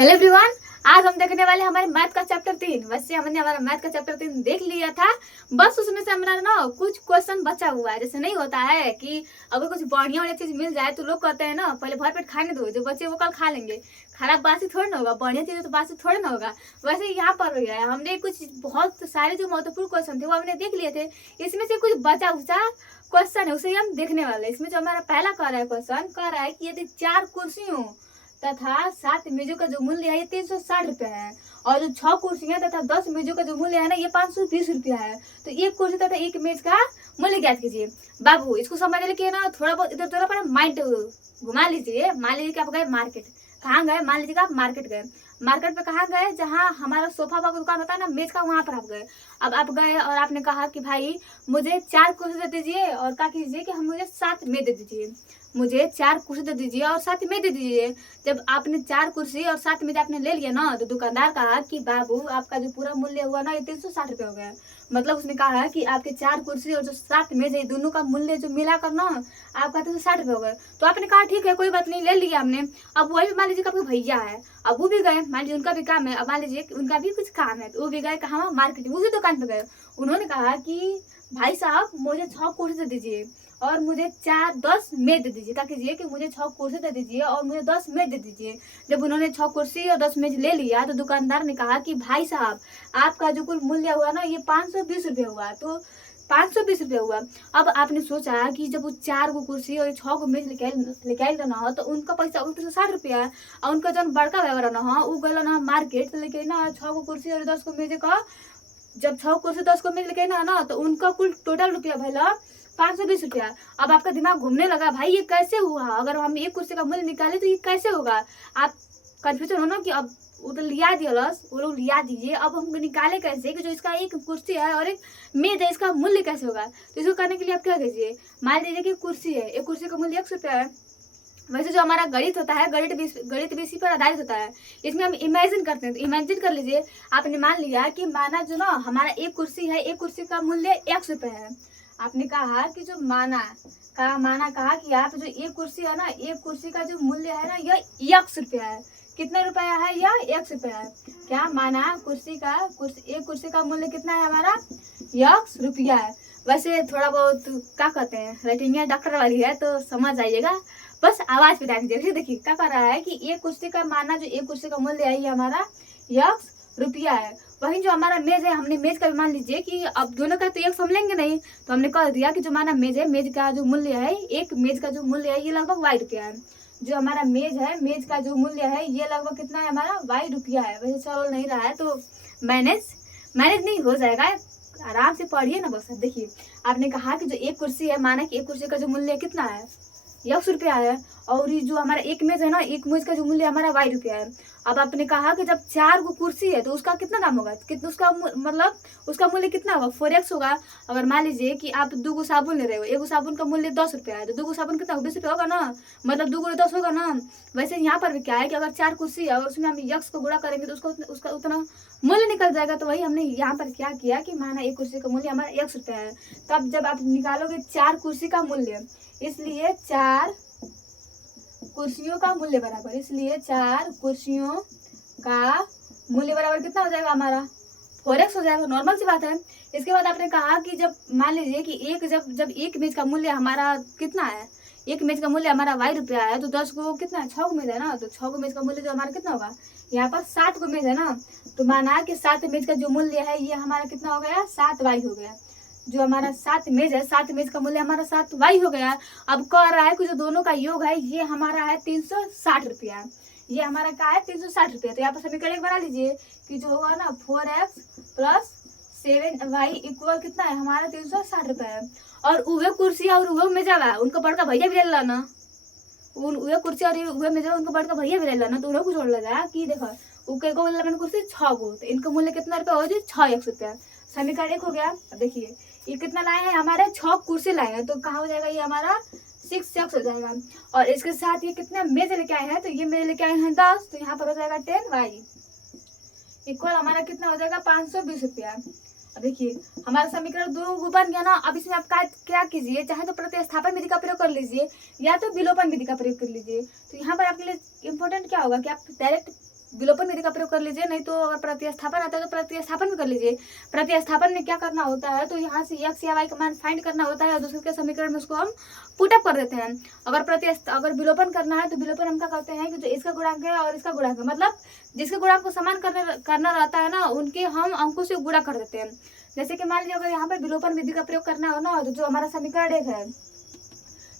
Hello everyone, आज हम देखने वाले हमारे मैथ का चैप्टर 3। वैसे हमने हमारा मैथ का चैप्टर 3 देख लिया था, बस उसमें से हमारा ना कुछ क्वेश्चन बचा हुआ है। जैसे नहीं होता है कि अगर कुछ बढ़िया वाली चीज मिल जाए तो लोग कहते हैं ना पहले भर पेट खाने दो, जो बचे वो कल खा लेंगे। खराब बासी थोड़ी ना होगा, बढ़िया चीज तो बासी थोड़ी ना होगा। वैसे यहाँ पर भी है, हमने कुछ बहुत सारे जो महत्वपूर्ण क्वेश्चन थे वो हमने देख लिए थे। इसमें से कुछ बचा उचा क्वेश्चन है, उसे हम देखने वाले। इसमें जो हमारा पहला कह रहा है क्वेश्चन, कह रहा है कि यदि 4 कुर्सियों तथा 7 मेजों का जो मूल्य है ये 360 रुपया है, और जो 6 कुर्सियां तथा 10 मेजों का जो मूल्य है ना ये 520 रुपया है। तो एक कुर्सी तथा एक मेज का मूल्य ज्ञात कीजिए। बाबू, इसको समझने के लिए ना थोड़ा बहुत इधर उधर अपना माइंड घुमा लीजिए। मान लीजिए कि आप गए मार्केट। कहाँ गए? मान लीजिए कि आप मार्केट गए। मार्केट में कहाँ गए? जहाँ हमारा सोफा का दुकान होता है ना, मेज का, वहां पर आप गए। अब आप गए और आपने कहा कि भाई मुझे 4 कुर्सी दे दीजिए और क्या कीजिए कि हम मुझे 7 मेज दे दीजिए। मुझे 4 कुर्सी दे दीजिए और 7 मेज दे दीजिए। जब आपने 4 कुर्सी और 7 मेज आपने ले लिया ना, तो दुकानदार कहा कि बाबू आपका जो पूरा मूल्य हुआ ना ये 360 रुपये हो गया। मतलब उसने कहा कि आपके 4 कुर्सी और जो 7 मेज है दोनों का मूल्य जो मिलाकर ना आपका 360 रुपये हो गए। तो आपने कहा ठीक है, कोई बात नहीं, ले लिया हमने। अब वही मान लीजिए कि आपके भैया है, अब वो भी गए, मान लीजिए उनका भी काम है, अब मान लीजिए उनका भी कुछ काम है, तो वो भी गए कहाँ? मार्केट, उसी दुकान पे गए। उन्होंने कहा कि भाई साहब मुझे 6 कुर्सी दे दीजिए और मुझे 10 मेज दे दीजिए। क्या कीजिए कि मुझे 6 कुर्सी दे दीजिए और मुझे 10 मेज दे दीजिए। जब उन्होंने 6 कुर्सी और 10 मेज ले लिया तो दुकानदार ने कहा कि भाई साहब आपका जो कुल मूल्य हुआ ना ये 520 रुपये हुआ। तो 520 रुपये हुआ। अब आपने सोचा कि जब वो 4 को कुर्सी और 6 को मेज लेके आयल ना हो तो उनका पैसा 360 रुपया है, और उनका जो बड़का व्यवहार ना हो वो गल ना मार्केट तो लेके ना 6 को कुर्सी और 10 को मेज का, जब 6 कुर्सी 10 को मेज लेके ना तो उनका कुल टोटल रुपया भला 520 रुपया। अब आपका दिमाग घूमने लगा, भाई ये कैसे हुआ? अगर हम एक कुर्सी का मूल्य निकाले तो ये कैसे होगा? आप कंफ्यूजन हो ना कि अब वो तो लिया दिया, वो लोग लिया दीजिए, अब हम निकाले कैसे कि जो इसका एक कुर्सी है और एक मेज है इसका मूल्य कैसे होगा? तो इसको करने के लिए आप क्या कीजिए, मान लीजिए कि कुर्सी है, एक कुर्सी का मूल्य 100 रुपया है। वैसे जो हमारा गणित होता है, गणित भी इसी पर आधारित होता है। इसमें हम इमेजिन करते हैं, तो इमेजिन कर लीजिए। आपने मान लिया कि माना जो ना हमारा एक कुर्सी है, एक कुर्सी का मूल्य 100 रुपये है। आपने कहा कि जो माना कहा कि आप जो एक कुर्सी है ना, एक कुर्सी का जो मूल्य है ना यह 100 रुपया है। कितना रुपया है? यह 100 रुपया है। क्या माना एक कुर्सी का मूल्य कितना है हमारा? 100 रुपया है। वैसे थोड़ा बहुत क्या कहते हैं, राइटिंग डॉक्टर वाली है तो समझ आइएगा, बस आवाज पे ध्यान दीजिए। देखिए क्या कर रहा है कि एक कुर्सी का माना जो एक कुर्सी का मूल्य है ये हमारा 100 रुपया है। वहीं जो हमारा मेज है, हमने मेज का भी मान लीजिए कि अब दोनों का तो 100 हम लेंगे नहीं, तो हमने कह दिया कि जो हमारा मेज है, मेज का जो मूल्य है, एक मेज का जो मूल्य है ये लगभग y रुपया है। जो हमारा मेज है, मेज का जो मूल्य है ये लगभग कितना है हमारा? y रुपया है। वैसे चलो नहीं रहा है तो मैनेज नहीं हो जाएगा, आराम से पढ़िए ना बस। देखिए आपने कहा कि जो एक कुर्सी है, माना कि एक कुर्सी का जो मूल्य कितना है? 100 रुपया है, और ये जो हमारा एक मेज है ना, एक मेज का जो मूल्य हमारा y रुपया है। अब आपने कहा कि जब 4 को कुर्सी है तो उसका कितना दाम होगा? कितना उसका मतलब उसका मूल्य कितना होगा? 4x होगा। अगर मान लीजिए कि आप 2 गो साबुन ले रहे हो, एक साबुन का मूल्य 10 रुपया है, तो 2 गो साबुन कितना होगा? 20 रुपया होगा ना, मतलब 2 गुणे 10 होगा ना। वैसे यहाँ पर भी क्या है कि अगर 4 कुर्सी है और उसमें हम x को गुणा करेंगे तो उसका उतना मूल्य निकल जाएगा। तो वही हमने यहाँ पर क्या किया कि माना एक कुर्सी का मूल्य हमारा 100 रुपया है। तब जब आप निकालोगे 4 कुर्सी का मूल्य, इसलिए 4 कुर्सियों का मूल्य बराबर, इसलिए 4 कुर्सियों का मूल्य बराबर कितना हो जाएगा हमारा? 4x हो जाएगा। नॉर्मल सी बात है। इसके बाद आपने कहा कि जब मान लीजिए कि जब एक मेज का मूल्य हमारा कितना है, एक मेज का मूल्य हमारा y रुपया है, तो 10 को कितना है? 6 को मेज है ना, तो 6 को मेज का मूल्य जो हमारा कितना होगा? यहाँ पर 7 को मेज है ना, तो माना कि 7 मेज का जो मूल्य है ये हमारा कितना हो गया? 7y हो गया। जो हमारा 7 मेज है, 7 मेज का मूल्य हमारा 7y हो गया। अब कह रहा है कि जो दोनों का योग है ये हमारा है 360 रुपया। ये हमारा क्या है? 360 रुपया। तो यहाँ पर समीकरण एक बना लीजिए कि जो होगा ना 4x प्लस 7y इक्वल कितना है हमारा? 360 रुपया है। और उहे कुर्सी और उहे मेजावा उनका बड़का भैया भी ले ना, उहे कुर्सी और उहे मेजावा उनका बड़का भैया भी ले ना, तो उन्हें कुछ और लगा कि देखो उनके को लगन कुर्सी 6 गो, तो इनका मूल्य कितना रुपया हो जाए? 6x रुपया। समीकरण एक हो गया। अब देखिए ये कितना लाए हैं हमारे? 6 कुर्सी लाए हैं, तो कहाँ हो जाएगा ये हमारा? 6x हो जाएगा। और इसके साथ ये कितना मेज लेके आए हैं? तो ये मेज लेके आए हैं 10, तो यहाँ पर हो जाएगा 10y इक्वल हमारा कितना हो जाएगा? 520 रुपया। अब देखिए हमारा समीकरण 2 बन गया ना। अब इसमें आप क्या कीजिए, चाहे तो प्रतिस्थापन विधि का प्रयोग कर लीजिए या तो विलोपन विधि का प्रयोग कर लीजिए। तो यहाँ पर आपके लिए इम्पोर्टेंट क्या होगा कि आप डायरेक्ट विलोपन विधि का प्रयोग कर लीजिए, नहीं तो अगर प्रतिस्थापन आता है तो प्रतिस्थापन भी कर लीजिए। प्रतिस्थापन में क्या करना होता है, तो यहाँ से x या y का मान फाइंड करना होता है और दूसरे के समीकरण में उसको हम पुटअप कर देते हैं। अगर विलोपन करना है तो विलोपन हम क्या करते हैं कि जो इसका गुणांक है और इसका गुणांक है, मतलब जिसके गुणांक को समान करना रहता है ना, उनके हम अंकों से गुणा कर देते हैं। जैसे कि मान लीजिए अगर यहाँ पर विलोपन विधि का प्रयोग करना हो ना, तो जो हमारा समीकरण 1 है,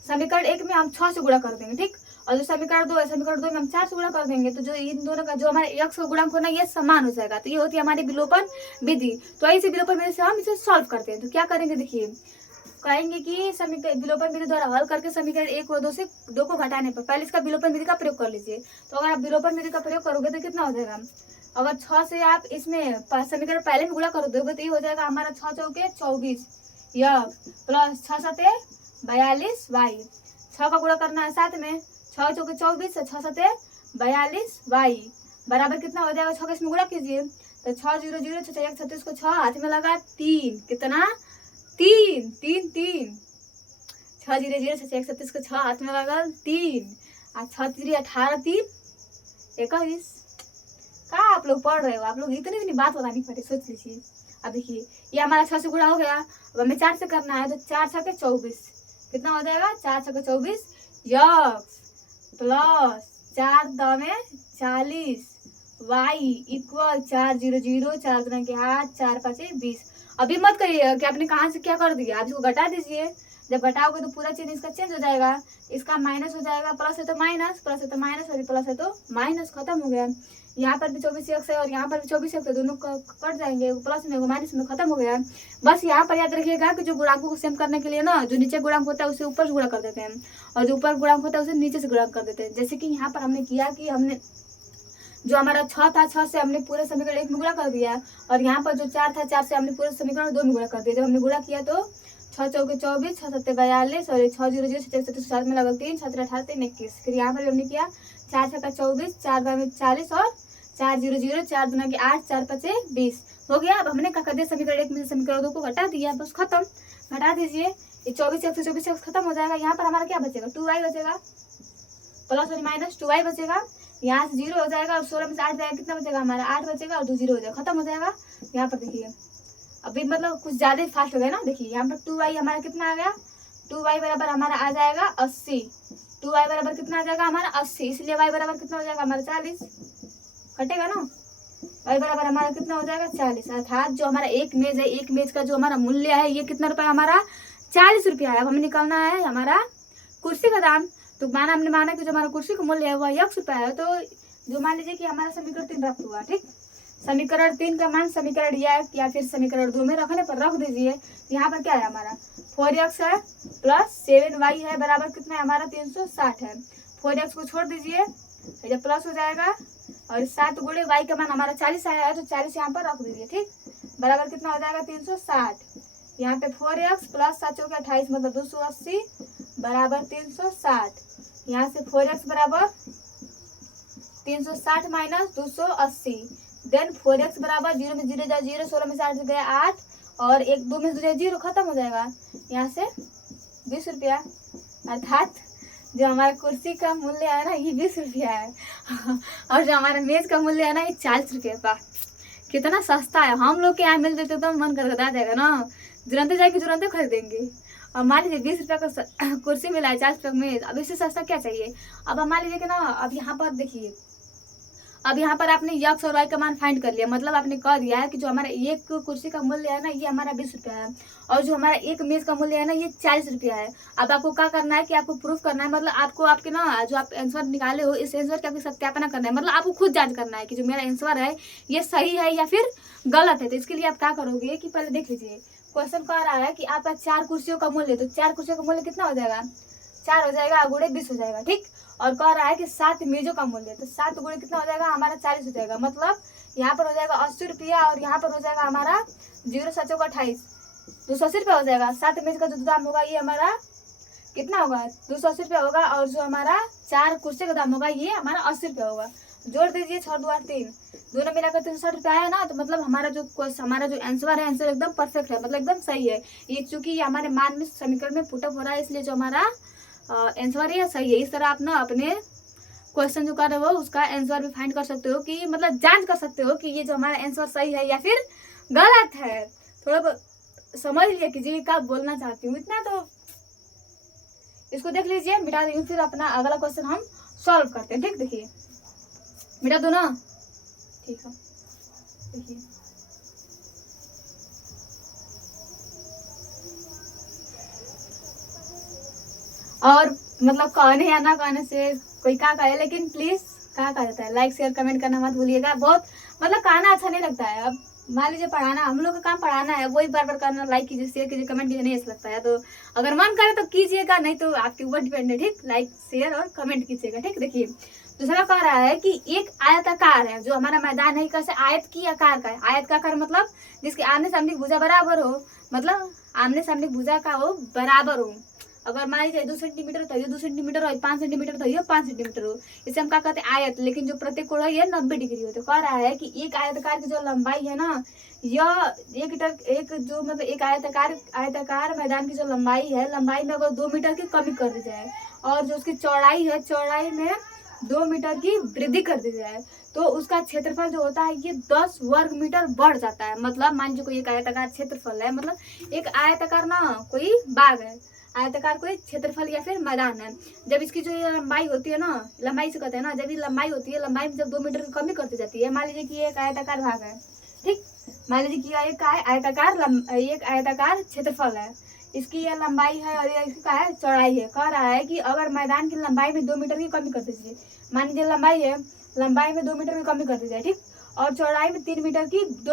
समीकरण 1 में हम 6 से गुणा कर देंगे, ठीक। और जो समीकरण 2 है, समीकरण 2 में हम 4 से गुणा कर देंगे, तो जो इन दोनों का जो हमारे x का गुणांक होना ये समान हो जाएगा। तो ये होती है हमारी विलोपन विधि। तो ऐसे विलोपन विधि से हम इसे सॉल्व करते हैं। तो क्या करेंगे, देखिए कहेंगे कि समीकरण विलोपन विधि द्वारा हल करके समीकरण 1 और 2 से 2 को घटाने पर पहले इसका विलोपन विधि का प्रयोग कर लीजिए। तो अगर आप विलोपन विधि का प्रयोग करोगे तो कितना हो जाएगा, अगर 6 से आप इसमें समीकरण पहले में गुणा कर दोगे तो ये हो जाएगा हमारा 6 चौके 24 या प्लस 6 सते 42 y। 6 का गुणा करना है 7 में, 6 चौके 24 से 6 सते 42 y बराबर कितना हो जाएगा, 6 का इसमें गुणा कीजिए तो 6 0 0 6 1 36 को 6 हाथ में लगा 3, कितना 3 3 3 6 0 0 6 1 36 को 6 हाथ में लगा 3 और 6 3 18 3 21। क्या आप लोग पढ़ रहे हो, आप लोग इतनी बात बतानी पड़े, सोच लीजिए। अब देखिए ये हमारा 6 से गुणा हो गया, अब हमें 4 से करना है तो 4 6 के 24 कितना हो जाएगा, 4 6 के 24 यक्स प्लस 4 2 में 40 y इक्वल 4 0 0 4 2 के 8 4 5 20। अभी मत करिए कि आपने कहाँ से क्या कर दिया, आप इसको घटा दीजिए। जब घटाओगे तो पूरा चीज इसका चेंज हो जाएगा, इसका माइनस हो जाएगा, प्लस है तो माइनस, प्लस है तो माइनस और प्लस है तो माइनस, खत्म हो गया। यहाँ पर भी 24 x है और यहाँ पर भी 24 x है, दोनों कट जाएंगे, प्लस में माइनस में, खत्म हो गया। बस यहाँ पर याद रखिएगा कि जो गुणांकों को सेम करने के लिए ना, जो नीचे गुणांक होता है उसे ऊपर से गुणा कर देते हैं और जो ऊपर गुणांक होता है उसे नीचे से गुणा कर देते हैं। जैसे कि यहाँ पर हमने किया कि हमने जो हमारा 6 था, 6 से हमने पूरे समीकरण 1 में गुणा कर दिया और यहाँ पर जो 4 था, 4 से हमने पूरे समीकरण 2 में गुणा कर दिया। जब हमने गुणा किया तो 6 चौके 24 6 सत्ते 42 और 6 0 0 6 37 7 में लगभग 3 6 18 3 21। फिर यहाँ पर हमने किया 4 6 का 24 4 2 में 40 और 4 0 0 4 2 के 8 4 5 20 हो गया। अब हमने क्या कर दिया, समीकरण 1 में से समीकरण 2 को घटा दिया, बस खत्म। घटा दीजिए, ये 24 x से 24 x खत्म हो जाएगा। यहाँ पर हमारा क्या बचेगा, 2y बचेगा, प्लस और माइनस 2y बचेगा, यहाँ से 0 हो जाएगा और 16 में से 8 जाएगा, कितना बचेगा हमारा 8 बचेगा और 2 0 हो जाएगा, खत्म हो जाएगा। यहाँ पर देखिए अभी मतलब कुछ ज्यादा ही फास्ट हो गया ना। देखिए यहाँ पर 2y हमारा कितना आ गया, 2y बराबर हमारा आ जाएगा 80। 2y बराबर कितना आ जाएगा हमारा 80, इसलिए y बराबर कितना हो जाएगा हमारा 40, कटेगा ना। y बराबर हमारा कितना हो जाएगा 40, अर्थात जो हमारा एक मेज है, एक मेज का जो हमारा मूल्य है ये कितना रुपया हमारा 40 रुपया है। अब हमें निकालना है हमारा कुर्सी का दाम। तो हमने माना कि जो हमारा कुर्सी का मूल्य है वह 1 रुपया है। तो जो मान लीजिए कि हमारा समीकरण 3 प्राप्त हुआ, ठीक। समीकरण 3 का मान समीकरण 1 या फिर समीकरण 2 में रखने पर रख दीजिए। यहाँ पर क्या है हमारा 4x है प्लस 7y है बराबर कितना है हमारा 360 है। 4x को छोड़ दीजिए, जब प्लस हो जाएगा और 7 गुणे y का मान हमारा 40 आया है तो 40 यहाँ पर रख दीजिए, ठीक। बराबर कितना हो जाएगा 360। यहाँ पे 4x प्लस 7 चौके 28 मतलब 280 बराबर 360। यहाँ से 4x बराबर 360 माइनस 280, देन 4x बराबर 0 में 0 जाए 0, 16 में से 8 गया 8 और 1 2 में से 0, खत्म हो जाएगा। यहाँ से 20 रुपया, अर्थात जो हमारा कुर्सी का मूल्य है ना ये 20 रुपया है और जो हमारा मेज का मूल्य है ना ये 40 रुपया का। कितना सस्ता है, हम लोग के यहाँ मिल जाते तो मन गदगदा जाएगा ना, तुरंत जाके तुरंत खरीदेंगे। और मान लीजिए 20 रुपया का कुर्सी मिला है 40 रुपया में, अब इससे सस्ता क्या चाहिए। अब मान लीजिए कि ना, अब यहाँ पर देखिए, अब यहाँ पर आपने x और y का मान फाइंड कर लिया, मतलब आपने कह दिया है कि जो हमारा एक कुर्सी का मूल्य है ना ये हमारा 20 रुपया है और जो हमारा एक मेज का मूल्य है ना ये 40 रुपया है। अब आपको क्या करना है कि आपको प्रूफ करना है, मतलब आपको आपके ना जो आप आंसर निकाले हो इस आंसर का आपको सत्यापन करना है, मतलब आपको खुद जांच करना है कि जो मेरा आंसर है ये सही है या फिर गलत है। तो इसके लिए आप क्या करोगे कि पहले देख लीजिए, क्वेश्चन कह रहा है कि आपका 4 कुर्सियों का मूल्य, तो 4 कुर्सियों का मूल्य कितना हो जाएगा 4 हो जाएगा, गुणे 20 हो जाएगा, ठीक। और कह रहा है कि 7 मेजों का मूल्य, तो 7 गुणे कितना हो जाएगा हमारा 40 हो जाएगा, मतलब यहाँ पर हो जाएगा 80 रुपया और यहाँ पर हो जाएगा हमारा 0 7 चौका 28 280 रुपया हो जाएगा। 7 मेज का जो दाम होगा ये हमारा कितना होगा 280 रुपया होगा और जो हमारा 4 कुर्सी का दाम होगा ये हमारा 80 रुपया होगा। जोड़ दीजिए 6 2 8 3, दोनों मिलाकर 360 रुपया है ना, तो मतलब हमारा जो आंसर है आंसर एकदम परफेक्ट है, मतलब एकदम सही है। ये चूंकि ये हमारे मान में समीकरण में पुटअप हो रहा है इसलिए जो हमारा आंसर ये सही है। इस तरह आप ना अपने क्वेश्चन जो कर रहे हो उसका आंसर भी फाइंड कर सकते हो, कि मतलब जांच कर सकते हो कि ये जो हमारा आंसर सही है या फिर गलत है। थोड़ा बहुत समझ लिया कीजिए क्या बोलना चाहती हूँ, इतना तो इसको देख लीजिए, मिटा देंगे, फिर अपना अगला क्वेश्चन हम सॉल्व करते हैं। ठीक, देखिए मिटा दो ना, ठीक है। देखिए और मतलब कहने या ना कहने से कोई क्या कहे, लेकिन प्लीज क्या कहा जाता है, लाइक शेयर कमेंट करना मत भूलिएगा। बहुत मतलब कहना अच्छा नहीं लगता है। अब मान लीजिए पढ़ाना, हम लोग का काम पढ़ाना है, वही बार बार करना, लाइक कीजिए शेयर कीजिए कमेंट कीजिए, नहीं अच्छा लगता है। तो अगर मन करे तो कीजिएगा, नहीं तो आपके ऊपर डिपेंड है। ठीक, लाइक शेयर और कमेंट कीजिएगा। ठीक, देखिए दूसरा कह रहा है कि एक आयताकार है, जो हमारा मैदान है कैसे आयत की आकार का है। आयत का आकार मतलब जिसके आमने सामने की भुजा बराबर हो, मतलब आमने सामने की भुजा का हो बराबर हो। अगर मान लीजिए 2 सेंटीमीटर तो 2 सेंटीमीटर हो, 5 सेंटीमीटर तो 5 सेंटीमीटर हो, इसे हम क्या कहते हैं आयत। लेकिन जो प्रत्येक कोण है ये 90 डिग्री हो। तो कह रहा है कि एक आयताकार की जो लंबाई है ना, यह एक जो मतलब एक आयताकार मैदान की जो लंबाई है, लंबाई में अगर 2 मीटर की कमी कर दी जाए और जो उसकी चौड़ाई है, चौड़ाई में 2 मीटर की वृद्धि कर दी जाए, तो उसका क्षेत्रफल जो होता है ये 10 वर्ग मीटर बढ़ जाता है। मतलब मान लीजिए कोई एक आयताकार क्षेत्रफल है, मतलब एक आयताकार ना कोई बाग है, आयताकार कोई क्षेत्रफल या फिर मैदान है। जब इसकी जो ये लंबाई होती है ना, लंबाई से कहते हैं ना, जब ये लंबाई होती है, लंबाई में जब 2 मीटर की कमी करती जाती है, मान लीजिए कि ये एक आयताकार भाग है। ठीक, मान लीजिए कि एक आयताकार क्षेत्रफल है, इसकी यह लंबाई है और ये इसका है चौड़ाई है। कह रहा है कि अगर मैदान की लंबाई में 2 मीटर की कमी कर दीजिए, मान लीजिए लंबाई है, लंबाई में 2 मीटर की कमी कर दी जाए, ठीक, और चौड़ाई में 2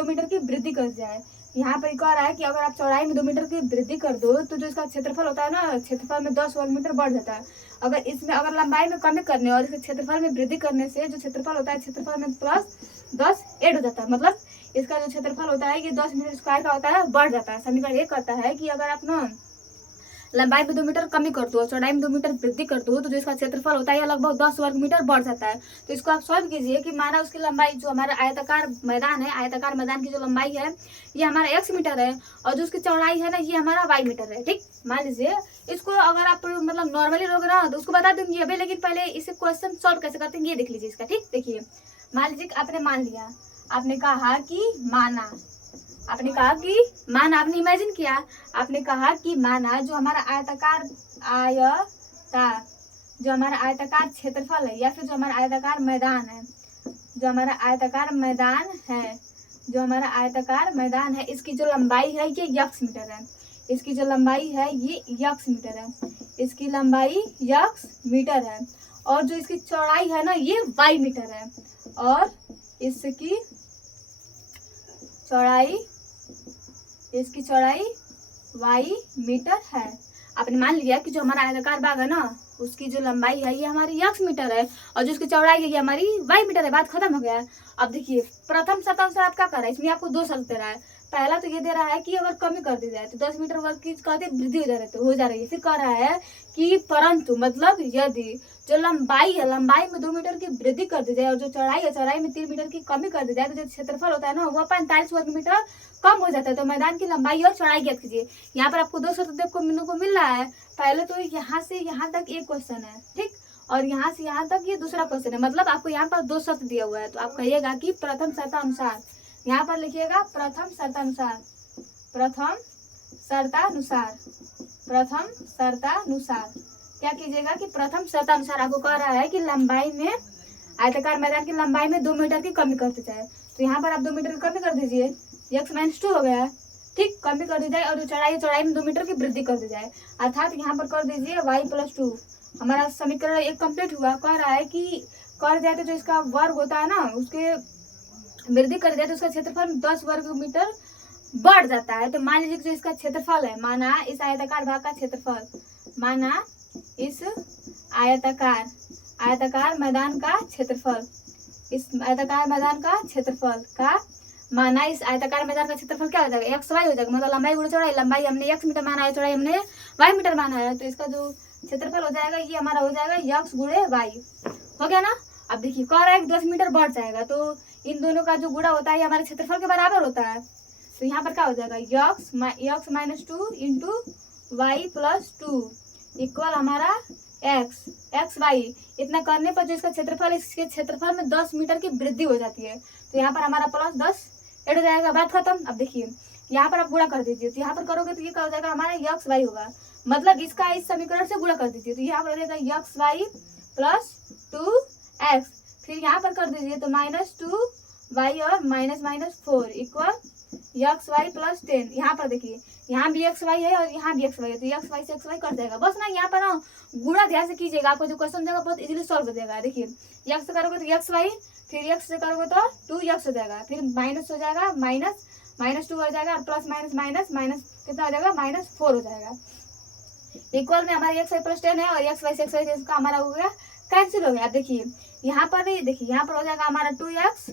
मीटर की वृद्धि कर जाए। यहाँ पर कह रहा है कि अगर आप चौड़ाई में 2 मीटर की वृद्धि कर दो तो जो इसका क्षेत्रफल होता है ना, क्षेत्रफल में 10 वर्ग मीटर बढ़ जाता है। अगर इसमें अगर लंबाई में कमी करने और इसके क्षेत्रफल में वृद्धि करने से जो क्षेत्रफल होता है, क्षेत्रफल में प्लस 10 ऐड हो जाता है। मतलब इसका जो क्षेत्रफल होता है ये 10 मीटर स्क्वायर का होता है, बढ़ जाता है। समीकरण ये कहता है कि अगर आप ना लंबाई में 2 मीटर कमी कर दो और चौड़ाई में 2 मीटर वृद्धि कर दो तो जो इसका क्षेत्रफल होता है यह लगभग 10 वर्ग मीटर बढ़ जाता है। तो इसको आप सॉल्व कीजिए कि माना उसकी लंबाई जो हमारा आयताकार मैदान है, आयताकार मैदान की जो लंबाई है ये हमारा x मीटर है और जो उसकी चौड़ाई है ना ये हमारा y मीटर है। ठीक, मान लीजिए इसको अगर आप मतलब नॉर्मली लोग ना तो उसको बता दूंगी अभी, लेकिन पहले इसे क्वेश्चन सॉल्व कैसे करते हैं ये देख लीजिए इसका। ठीक, देखिए मान लीजिए आपने मान लिया, आपने कहा कि माना, आपने कहा कि माना, आपने इमेजिन किया, आपने कहा कि माना जो हमारा आयताकार क्षेत्रफल है या फिर जो हमारा आयताकार मैदान है, जो हमारा आयताकार मैदान है, इसकी जो लंबाई है ये x मीटर है, इसकी जो लंबाई है ये x मीटर है, इसकी लंबाई x मीटर है और जो इसकी चौड़ाई है ना ये y मीटर है और इसकी चौड़ाई y मीटर है। आपने मान लिया कि जो हमारा आयताकार बाग है ना उसकी जो लंबाई है ये हमारी x मीटर है और जो उसकी चौड़ाई है ये हमारी y मीटर है। बात खत्म हो गया। अब देखिए प्रथम शर्त अनुसार आप क्या कर रहा है, इसमें आपको 2 शर्त दे रहा है। पहला तो ये दे रहा है कि अगर कमी कर दी जाए तो 10 मीटर वर्ग की कहते वृद्धि हो जा रही है। फिर कह रहा है कि परंतु मतलब यदि जो लंबाई है, लंबाई में 2 मीटर की वृद्धि कर दी जाए और जो चौड़ाई है, चौड़ाई में 3 मीटर की कमी कर दी जाए तो जो क्षेत्रफल होता है ना वो 45 वर्ग मीटर कम हो जाता है। तो मैदान की लंबाई और चौड़ाई ज्ञात कीजिए। यहाँ पर आपको 2 शर्त देखने को मिल रहा है। पहले तो यहाँ से यहाँ तक एक क्वेश्चन है, ठीक, और यहाँ से यहाँ तक ये दूसरा क्वेश्चन है। मतलब आपको यहाँ पर 2 शर्त दिया हुआ है। तो आप कहिएगा कि प्रथम शर्तानुसार, यहाँ पर लिखिएगा प्रथम शर्तानुसार क्या कीजिएगा कि प्रथम शर्तानुसार आपको कह रहा है कि लंबाई में, आयताकार मैदान की लंबाई में 2 मीटर की कमी करती जाए। तो यहाँ पर आप 2 मीटर की कमी कर दीजिए, x-2 हो गया, ठीक, कमी कर दी जाए और जो चौड़ाई में 2 मीटर की वृद्धि कर दी जाए, अर्थात यहाँ पर कर दीजिए y+2। हमारा समीकरण 1 कंप्लीट हुआ। कह रहा है कि कर जाए तो जो इसका वर्ग होता है ना उसके वृद्धि कर दिया तो उसका क्षेत्रफल 10 वर्ग मीटर बढ़ जाता है। तो मान लीजिए जो इसका क्षेत्रफल है, माना इस आयताकार भाग का क्षेत्रफल, माना इस आयताकार मैदान का क्षेत्रफल, इस आयताकार मैदान का क्षेत्रफल का, माना इस आयताकार मैदान का क्षेत्रफल क्या हो जाएगा, x y हो जाएगा। मतलब लंबाई गुणा चौड़ाई, लंबाई हमने x मीटर माना है, चौड़ाई हमने y मीटर माना है, तो इसका जो क्षेत्रफल हो जाएगा ये हमारा हो जाएगा x गुणे y। हो गया ना। अब देखिए कह रहा है कि 10 मीटर बढ़ जाएगा तो इन दोनों का जो गुणा होता है ये हमारे क्षेत्रफल के बराबर होता है। तो यहाँ पर क्या हो जाएगा, x-2 इंटू y+2 इक्वल हमारा x। एक्स वाई इतना करने पर जो इसका क्षेत्रफल, इसके क्षेत्रफल में 10 मीटर की वृद्धि हो जाती है। तो यहाँ पर हमारा प्लस 10 ऐड हो जाएगा, बात खत्म। अब देखिए यहाँ पर आप गुणा कर दीजिए, तो यहाँ पर करोगे तो ये क्या हो जाएगा हमारा एक्स वाई होगा, मतलब इसका इस समीकरण से गुणा कर दीजिए, तो यहाँ पर हो जाएगा एक्स वाई प्लस 2x, फिर यहाँ पर कर दीजिए तो -2y और -4 इक्वल एक्स वाई प्लस 10। यहाँ पर देखिए यहाँ भी एक्स वाई है और यहाँ भी एक्स वाई है, तो एक्स वाई से एक्स वाई कट जाएगा। बस ना यहाँ पर ना गुणा ध्यान से कीजिएगा, आपको जो क्वेश्चन देगा बहुत इजीली सॉल्व हो जाएगा। देखिए एक्स से करोगे तो एक्स वाई, फिर एक्स से करोगे तो 2x हो जाएगा, फिर माइनस हो जाएगा -2 हो जाएगा और प्लस माइनस कितना हो जाएगा -4 हो जाएगा। इक्वल में हमारा एक्स वाई प्लस 10 है और एक्स वाई से एक्स वाई इसका हमारा हो गया कैंसिल हो गया। अब देखिए यहाँ पर भी देखिए यहाँ पर हो जाएगा हमारा 2x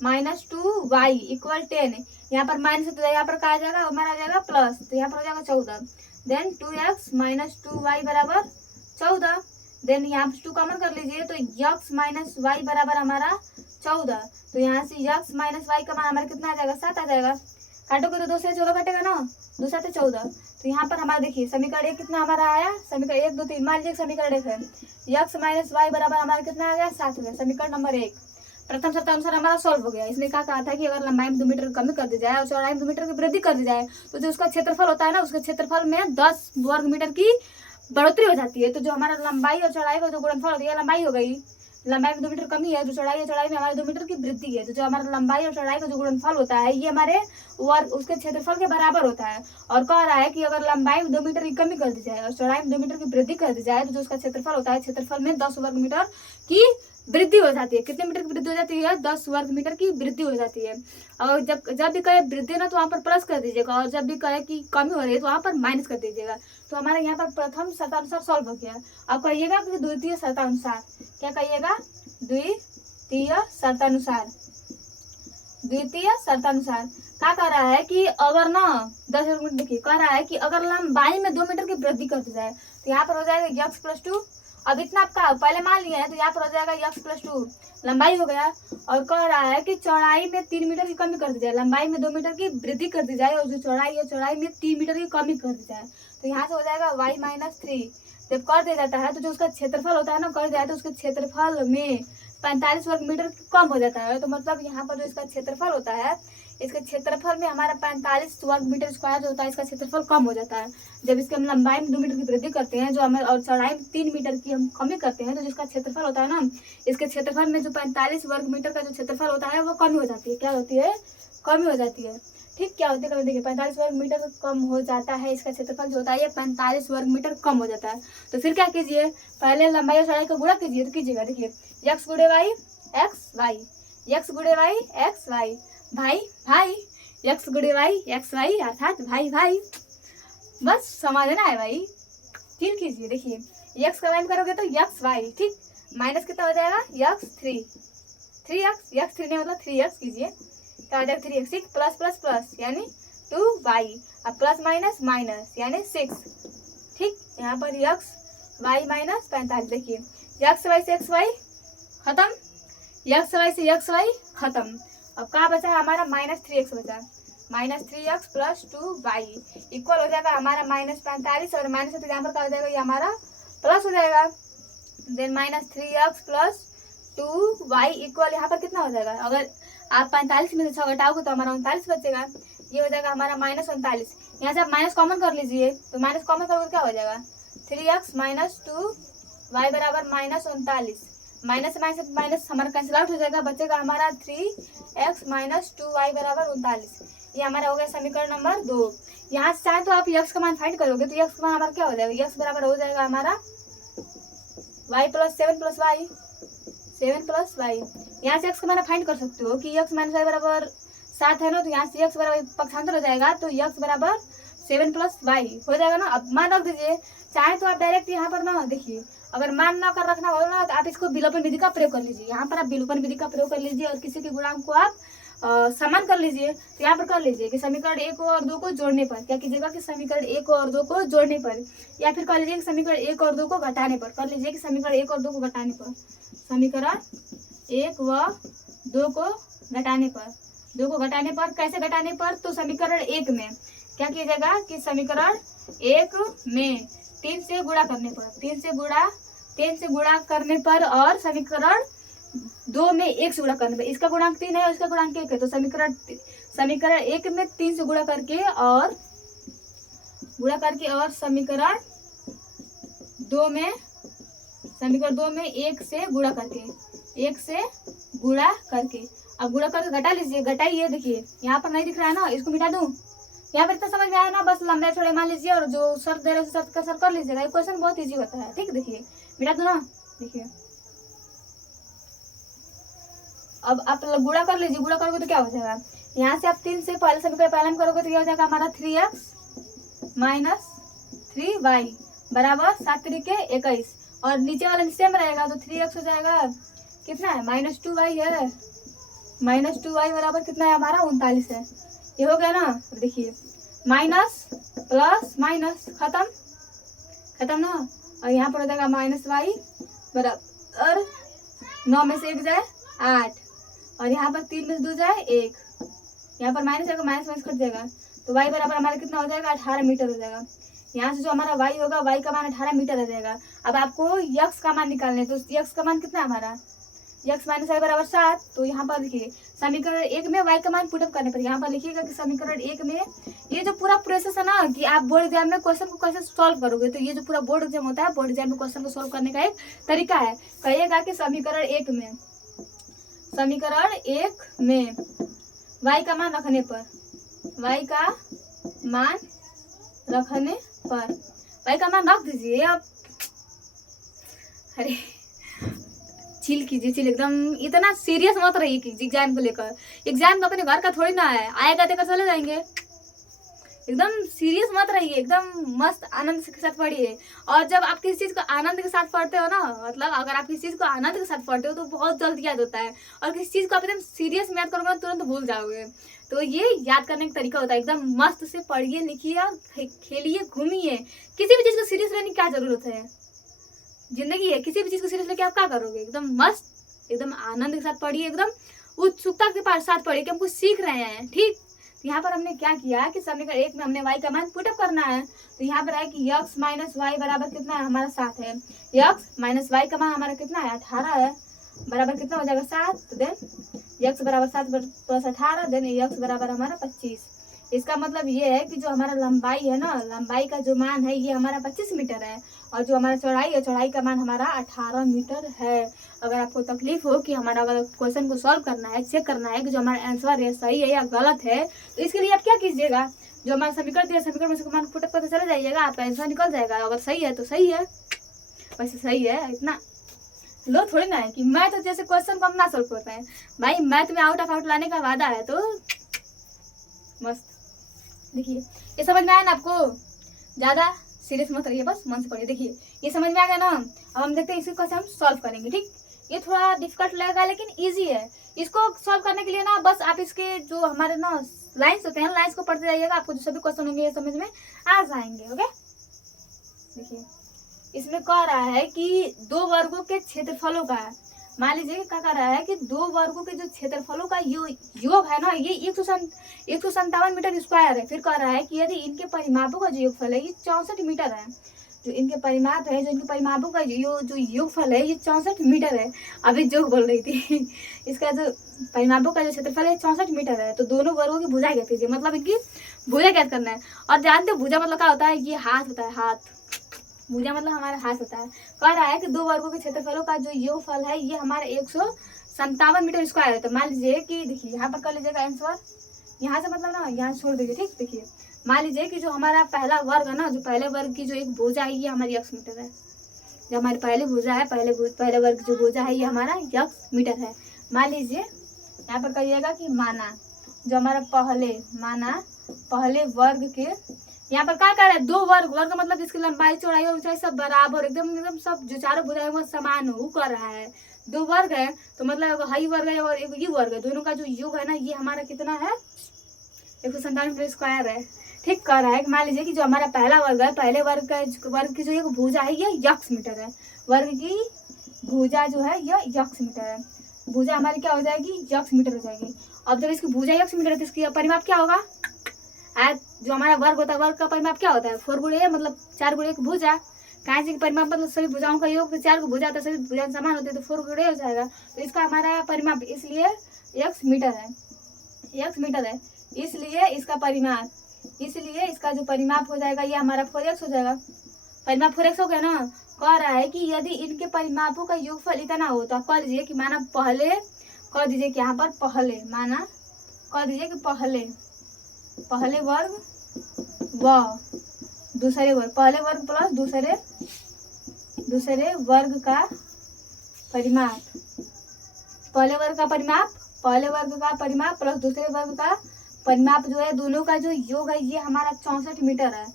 -2y इक्वल 10, यहाँ पर माइनस तो यहाँ पर क्या आ जाएगा हमारा आ जाएगा प्लस, तो यहाँ पर हो जाएगा 14, देन 2x -2y बराबर 14, देन यहाँ पर 2 कॉमन कर लीजिए तो x -y बराबर हमारा 14, तो यहाँ से x -y का मान हमारा कितना आ जाएगा 7 आ जाएगा। काटोगे तो 2 से 14 कटेगा ना, 2 7 14, तो यहाँ पर हमारा देखिए समीकरण 1 कितना हमारा आया, समीकरण 1 2 3 मान लीजिए समीकरण 1 है, x -y बराबर हमारा कितना आ गया 7 हो गया। समीकरण नंबर 1 प्रथम शर्त अनुसार हमारा सॉल्व हो गया। इसने क्या कहा था कि अगर लंबाई में 2 मीटर कमी कर दी जाए और चौड़ाई में 2 मीटर की वृद्धि कर दी जाए तो जो उसका क्षेत्रफल होता है ना, उसके क्षेत्रफल में 10 वर्ग मीटर की बढ़ोतरी हो जाती है। तो जो हमारा लंबाई और चौड़ाई का जो गुणनफल होती है, लंबाई हो गई, लंबाई में 2 मीटर कमी है, जो चौड़ाई है चौड़ाई में हमारे 2 मीटर की वृद्धि है, तो जो हमारा लंबाई और चौड़ाई का जो गुणनफल होता है ये हमारे वर्ग उसके क्षेत्रफल के बराबर होता है। और कह रहा है कि अगर लंबाई में 2 मीटर की कमी कर दी जाए और चौड़ाई में 2 मीटर की वृद्धि कर दी जाए तो जो उसका क्षेत्रफल होता है, क्षेत्रफल में 10 वर्ग मीटर की वृद्धि हो जाती है। कितने मीटर की वृद्धि हो जाती है, 10 वर्ग मीटर की वृद्धि हो जाती है। और जब भी कहे वृद्धि ना तो वहाँ पर प्लस कर दीजिएगा, और जब भी कहे कि कमी हो रही है तो वहाँ पर माइनस कर दीजिएगा। तो हमारे यहाँ पर प्रथम शर्तानुसार सॉल्व हो गया। अब कहिएगा कि द्वितीय शर्तानुसार, क्या कहिएगा, द्वितीय शर्तानुसार। द्वितीय शर्तानुसार क्या कह रहा है कि अगर ना 10 मिनट देखिए कह रहा है कि अगर लंबाई में 2 मीटर की वृद्धि कर दी जाए तो यहाँ पर हो जाएगा x प्लस 2। अब इतना आपका पहले मान लिया है तो यहाँ पर हो जाएगा x प्लस 2 लंबाई हो गया। और कह रहा है कि चौड़ाई में 3 मीटर की कमी कर दी जाए, लंबाई में 2 मीटर की वृद्धि कर दी जाए और जो चौड़ाई है चौड़ाई में 3 मीटर की कमी कर दी जाए। तो यहाँ से हो जाएगा y -3। जब कर दिया जाता है तो जो उसका क्षेत्रफल होता है ना, कर दिया है तो उसके क्षेत्रफल में 45 वर्ग मीटर कम हो जाता है। तो मतलब यहाँ पर जो इसका क्षेत्रफल होता है, इसके क्षेत्रफल में हमारा 45 वर्ग मीटर स्क्वायर जो होता है इसका क्षेत्रफल कम हो जाता है। जब इसके हम लंबाई में 2 मीटर की वृद्धि करते हैं जो हमें और चौड़ाई में 3 मीटर की हम कमी करते हैं, तो जिसका क्षेत्रफल होता है ना, इसके क्षेत्रफल में जो 45 वर्ग मीटर का जो क्षेत्रफल होता है वो कमी हो जाती है। क्या होती है, कमी हो जाती है। ठीक, क्या होती है, देखिए 45 वर्ग मीटर कम हो जाता है, इसका क्षेत्रफल जो होता है ये 45 वर्ग मीटर कम हो जाता है। तो फिर क्या कीजिए, पहले लंबाई और चौड़ाई का गुणा कीजिए। तो कीजिएगा देखिए x गुणे वाई एक्स वाई, x गुणे वाई एक्स वाई, भाई भाई x गुणे वाई एक्स वाई अर्थात भाई भाई, बस समझना है भाई। फिर कीजिए देखिए x का लाइन करोगे तो एक्स वाई, ठीक, माइनस कितना हो जाएगा x 3 नहीं मतलब 3x कीजिए, क्या हो जाएगा 3x, ठीक, प्लस प्लस प्लस यानी 2y, अब प्लस माइनस माइनस यानी 6, ठीक। यहाँ पर x y -45 देखिए x y से x y खत्म, x y से x y खत्म। अब कहाँ बचा है हमारा -3x बचा, -3x प्लस 2y इक्वल हो जाएगा हमारा -45 और माइनस तो यहाँ पर क्या हो जाएगा, ये हमारा प्लस हो जाएगा। Then -3x plus 2y equal यहाँ पर कितना हो जाएगा, अगर आप 45 में से 6 घटाओगे तो हमारा 39 बचेगा, ये हो जाएगा हमारा -39। यहाँ से आप माइनस कॉमन कर लीजिए, तो माइनस कॉमन करोगे क्या हो जाएगा 3x - 2y बराबर -39, माइनस से माइनस हमारा कैंसिल आउट हो जाएगा, बचेगा हमारा 3x - 2y बराबर 39। ये हमारा हो गया समीकरण नंबर 2। यहाँ से चाहे तो आप x का मान फाइंड करोगे तो x का मान हमारा क्या हो जाएगा, x बराबर हो जाएगा हमारा y plus 7 plus y, 7 plus y. यहाँ से x का मान फाइंड कर सकते हो कि x - y बराबर 7 है ना, तो यहाँ से x बराबर पक्षांतर हो जाएगा तो x बराबर 7 प्लस वाई हो जाएगा ना। अब मान रख दीजिए, चाहे तो आप डायरेक्ट यहाँ पर ना देखिए, अगर मान ना कर रखना हो ना तो आप इसको विलोपन विधि का प्रयोग कर लीजिए। यहाँ पर आप विलोपन विधि का प्रयोग कर लीजिए और किसी के गुणांक को आप समान कर लीजिए। तो यहाँ पर कर लीजिए कि समीकरण 1 और 2 को जोड़ने पर क्या कीजिएगा कि समीकरण 1 और 2 को जोड़ने पर, या फिर कर लीजिए कि समीकरण 1 और 2 को घटाने पर, कर लीजिए कि समीकरण 1 और 2 को घटाने पर, समीकरण 1 व 2 को घटाने पर, 2 को घटाने पर कैसे घटाने पर, तो समीकरण 1 में क्या कीजिएगा कि समीकरण 1 में 3 से गुणा करने पर, 3 से गुणा 3 से गुणा करने पर और समीकरण 2 में 1 से गुणा करने पर, इसका गुणांक 3 है, इसका गुणांक 1 है, तो समीकरण 1 में 3 से गुणा करके और समीकरण 2 में 1 से गुणा करके अब गुणा करके घटा लीजिए, घटाइए। देखिए यहाँ पर नहीं दिख रहा है ना, इसको मिटा दूं। यहाँ पर इतना समझ में आया ना, बस लंबे छोड़े मान लीजिए और जो शर्त दे रहे हैं शर्त का सर कर लीजिएगा। ये क्वेश्चन बहुत इजी होता है। ठीक, देखिए मिटा दूं ना। देखिए अब आप गुणा कर लीजिए, गुणा करोगे तो क्या हो जाएगा, यहाँ से आप 3 से पहले समीकरण पहले में करोगे तो क्या हो जाएगा हमारा 3x माइनस 3y बराबर 7 त्रिके 21, और नीचे वाला सेम रहेगा तो 3x हो जाएगा कितना है -2y है, -2y बराबर कितना है हमारा 39 है। ये हो गया ना। अब देखिए माइनस प्लस माइनस खत्म ना, और यहाँ पर हो जाएगा -y बराबर 9 में से 1 जाए 8, और यहाँ पर 3 में से 2 जाए 1, यहाँ पर माइनस आएगा, माइनस कट जाएगा, तो y बराबर हमारा कितना हो जाएगा 18 मीटर हो जाएगा। यहाँ से जो हमारा y होगा, y का मान 18 मीटर हो जाएगा। अब आपको x का मान निकालना है, तो x का मान कितना है हमारा, x माइनस y बराबर 7। तो यहाँ पर देखिए समीकरण 1 में y का मान पुटअप करने पर यहाँ पर लिखिएगा कि समीकरण 1 में, ये जो पूरा प्रोसेस है ना कि आप बोर्ड एग्जाम में क्वेश्चन को कैसे सॉल्व करोगे, तो ये जो पूरा बोर्ड एग्जाम होता है, बोर्ड एग्जाम में क्वेश्चन को सॉल्व करने का एक तरीका है। कहिएगा कि समीकरण 1 में y का मान रखने पर y का मान रख दीजिए आप। अरे चिल कीजिए, एकदम इतना सीरियस मत रहिए कि एग्जाम को लेकर। एग्जाम तो अपने घर का थोड़ी ना है, आएगा देकर चले जाएंगे। एकदम सीरियस मत रहिए, एकदम मस्त आनंद के साथ पढ़िए। और जब आप किसी चीज को आनंद के साथ पढ़ते हो ना, मतलब अगर आप किसी चीज को आनंद के साथ पढ़ते हो तो बहुत जल्दी याद होता है, और किसी चीज को आप एकदम सीरियस में याद करोगे ना तुरंत भूल जाओगे। तो ये याद करने का तरीका होता है। एकदम मस्त से पढ़िए, लिखिए और खेलिए, घूमिए। किसी भी चीज को सीरियस रहने की क्या जरूरत है, जिंदगी है, किसी भी चीज को सीरियस लेके आप क्या करोगे। एकदम मस्त, एकदम आनंद के साथ पढ़िए, एकदम उत्सुकता के साथ पढ़िए कि हम कुछ सीख रहे हैं। ठीक, यहाँ पर हमने क्या किया कि समीकरण 1 में हमने y का मान पुटअप करना है, तो यहाँ पर है कि x माइनस वाई बराबर कितना है हमारा 7 है। x माइनस वाई का मान हमारा कितना है 18 है, बराबर कितना हो जाएगा 7, तो देन x बराबर 7 प्लस 18, देन x बराबर हमारा 25। इसका मतलब ये है कि जो हमारा लंबाई है ना, लंबाई का जो मान है ये हमारा 25 मीटर है, और जो हमारा चौड़ाई है, चौड़ाई का मान हमारा 18 मीटर है। अगर आपको तकलीफ हो कि हमारा अगर क्वेश्चन को सॉल्व करना है, चेक करना है कि जो हमारा आंसर है सही है या गलत है, तो इसके लिए आप क्या कीजिएगा, जो हमारा समीकरण दिया समीकरण में से मान पुटअप करते चले जाइएगा, आपका आंसर निकल जाएगा। अगर सही है तो सही है, वैसे सही है, इतना लो थोड़ी ना है कि मैथ जैसे क्वेश्चन को हम ना सॉल्व करते हैं। भाई मैथ में आउट ऑफ आउट लाने का वादा है, तो मस्त। देखिए ये समझ में आया ना आपको, ज्यादा सीरियस मत रहिए, बस मन से पढ़िए। देखिए ये समझ में आ गया ना। अब हम देखते हैं इसी क्वेश्चन हम सॉल्व करेंगे। ठीक, ये थोड़ा डिफिकल्ट लगेगा लेकिन इजी है। इसको सॉल्व करने के लिए ना बस आप इसके जो हमारे ना लाइन्स होते हैं, लाइन्स को पढ़ते जाइएगा, आपको जो सभी क्वेश्चन होंगे ये समझ में आ जाएंगे। ओके, देखिए इसमें कह रहा है कि 2 वर्गों के क्षेत्रफलों का, मान लीजिए क्या कर रहा है कि 2 वर्गों के जो क्षेत्रफलों का योग है ना, ये 157 मीटर स्क्वायर है। फिर कह रहा है कि यदि इनके परिमापों का जो योगफल है ये 64 मीटर है, जो इनके परिमाप है, जो इनके परिमापों का जो योगफल है ये 64 मीटर है। अभी जोक बोल रही थी इसका जो परिमापों का जो क्षेत्रफल है 64 मीटर है। तो दोनों वर्गों की भुजा ज्ञात कीजिए, मतलब इनकी भुजा ज्ञात करना है। और जानते हो भुजा मतलब क्या होता है, ये हाथ होता है, हाथ। भुजा मतलब हमारा हाथ होता है। कह रहा है कि 2 वर्गों के क्षेत्रफलों का जो योगफल है ये हमारा 157 मीटर स्क्वायर है। तो मान लीजिए कि देखिए यहाँ पर कर लीजिएगा आंसर, यहाँ से मतलब ना यहाँ छोड़ दीजिए। ठीक, देखिए मान लीजिए कि जो हमारा पहला वर्ग है ना, जो पहले वर्ग की जो एक भुजा है ये हमारी x मीटर है। जो हमारी पहली भुजा है, पहले वर्ग जो भुजा है ये हमारा x मीटर है। मान लीजिए यहाँ पर करिएगा कि माना जो हमारा पहले वर्ग के, यहाँ पर क्या कर रहा है 2 वर्ग का मतलब जिसकी लंबाई चौड़ाई और ऊंचाई सब बराबर एकदम सब जो चारों भुजाएं वो समान हो, कर रहा है। 2 वर्ग है तो मतलब हाई वर्ग है और एक ये वर्ग है, दोनों का जो योग है ना ये हमारा कितना है 157 मीटर स्क्वायर है। ठीक, कर रहा है कि मान लीजिए कि जो हमारा पहला वर्ग है, पहले वर्ग की जो एक भुजा है ये x मीटर है। वर्ग की भुजा जो है ये x मीटर है। भुजा हमारी क्या हो जाएगी x मीटर हो जाएगी। अब जब इसकी भुजा x मीटर है तो इसकी परिमाप क्या होगा, जो हमारा वर्ग होता है, वर्ग का परिमाप क्या होता है 4 गुणे मतलब 4 गुणे एक भुजा। कांचे के परिमाप मतलब सभी भुजाओं का योग, 4 को भुजा तो सभी भुजाएं समान होती है तो 4 गुणे हो जाएगा। तो इसका हमारा परिमाप इसलिए x मीटर है, x मीटर है, इसलिए इसका परिमाप, इसलिए इसका जो परिमाप हो जाएगा ये हमारा 4x हो जाएगा। परिमाप 4x हो गया ना। कह रहा है कि यदि इनके परिमापों का योगफल इतना हो तो आप कह दीजिए कि माना पहले, कह दीजिए कि यहाँ पर पहले, माना कह दीजिए कि पहले वर्ग व दूसरे वर्ग, पहले वर्ग प्लस दूसरे वर्ग का परिमाप, पहले वर्ग का परिमाप प्लस दूसरे वर्ग का परिमाप जो है, दोनों का जो योग है ये हमारा 64 मीटर है।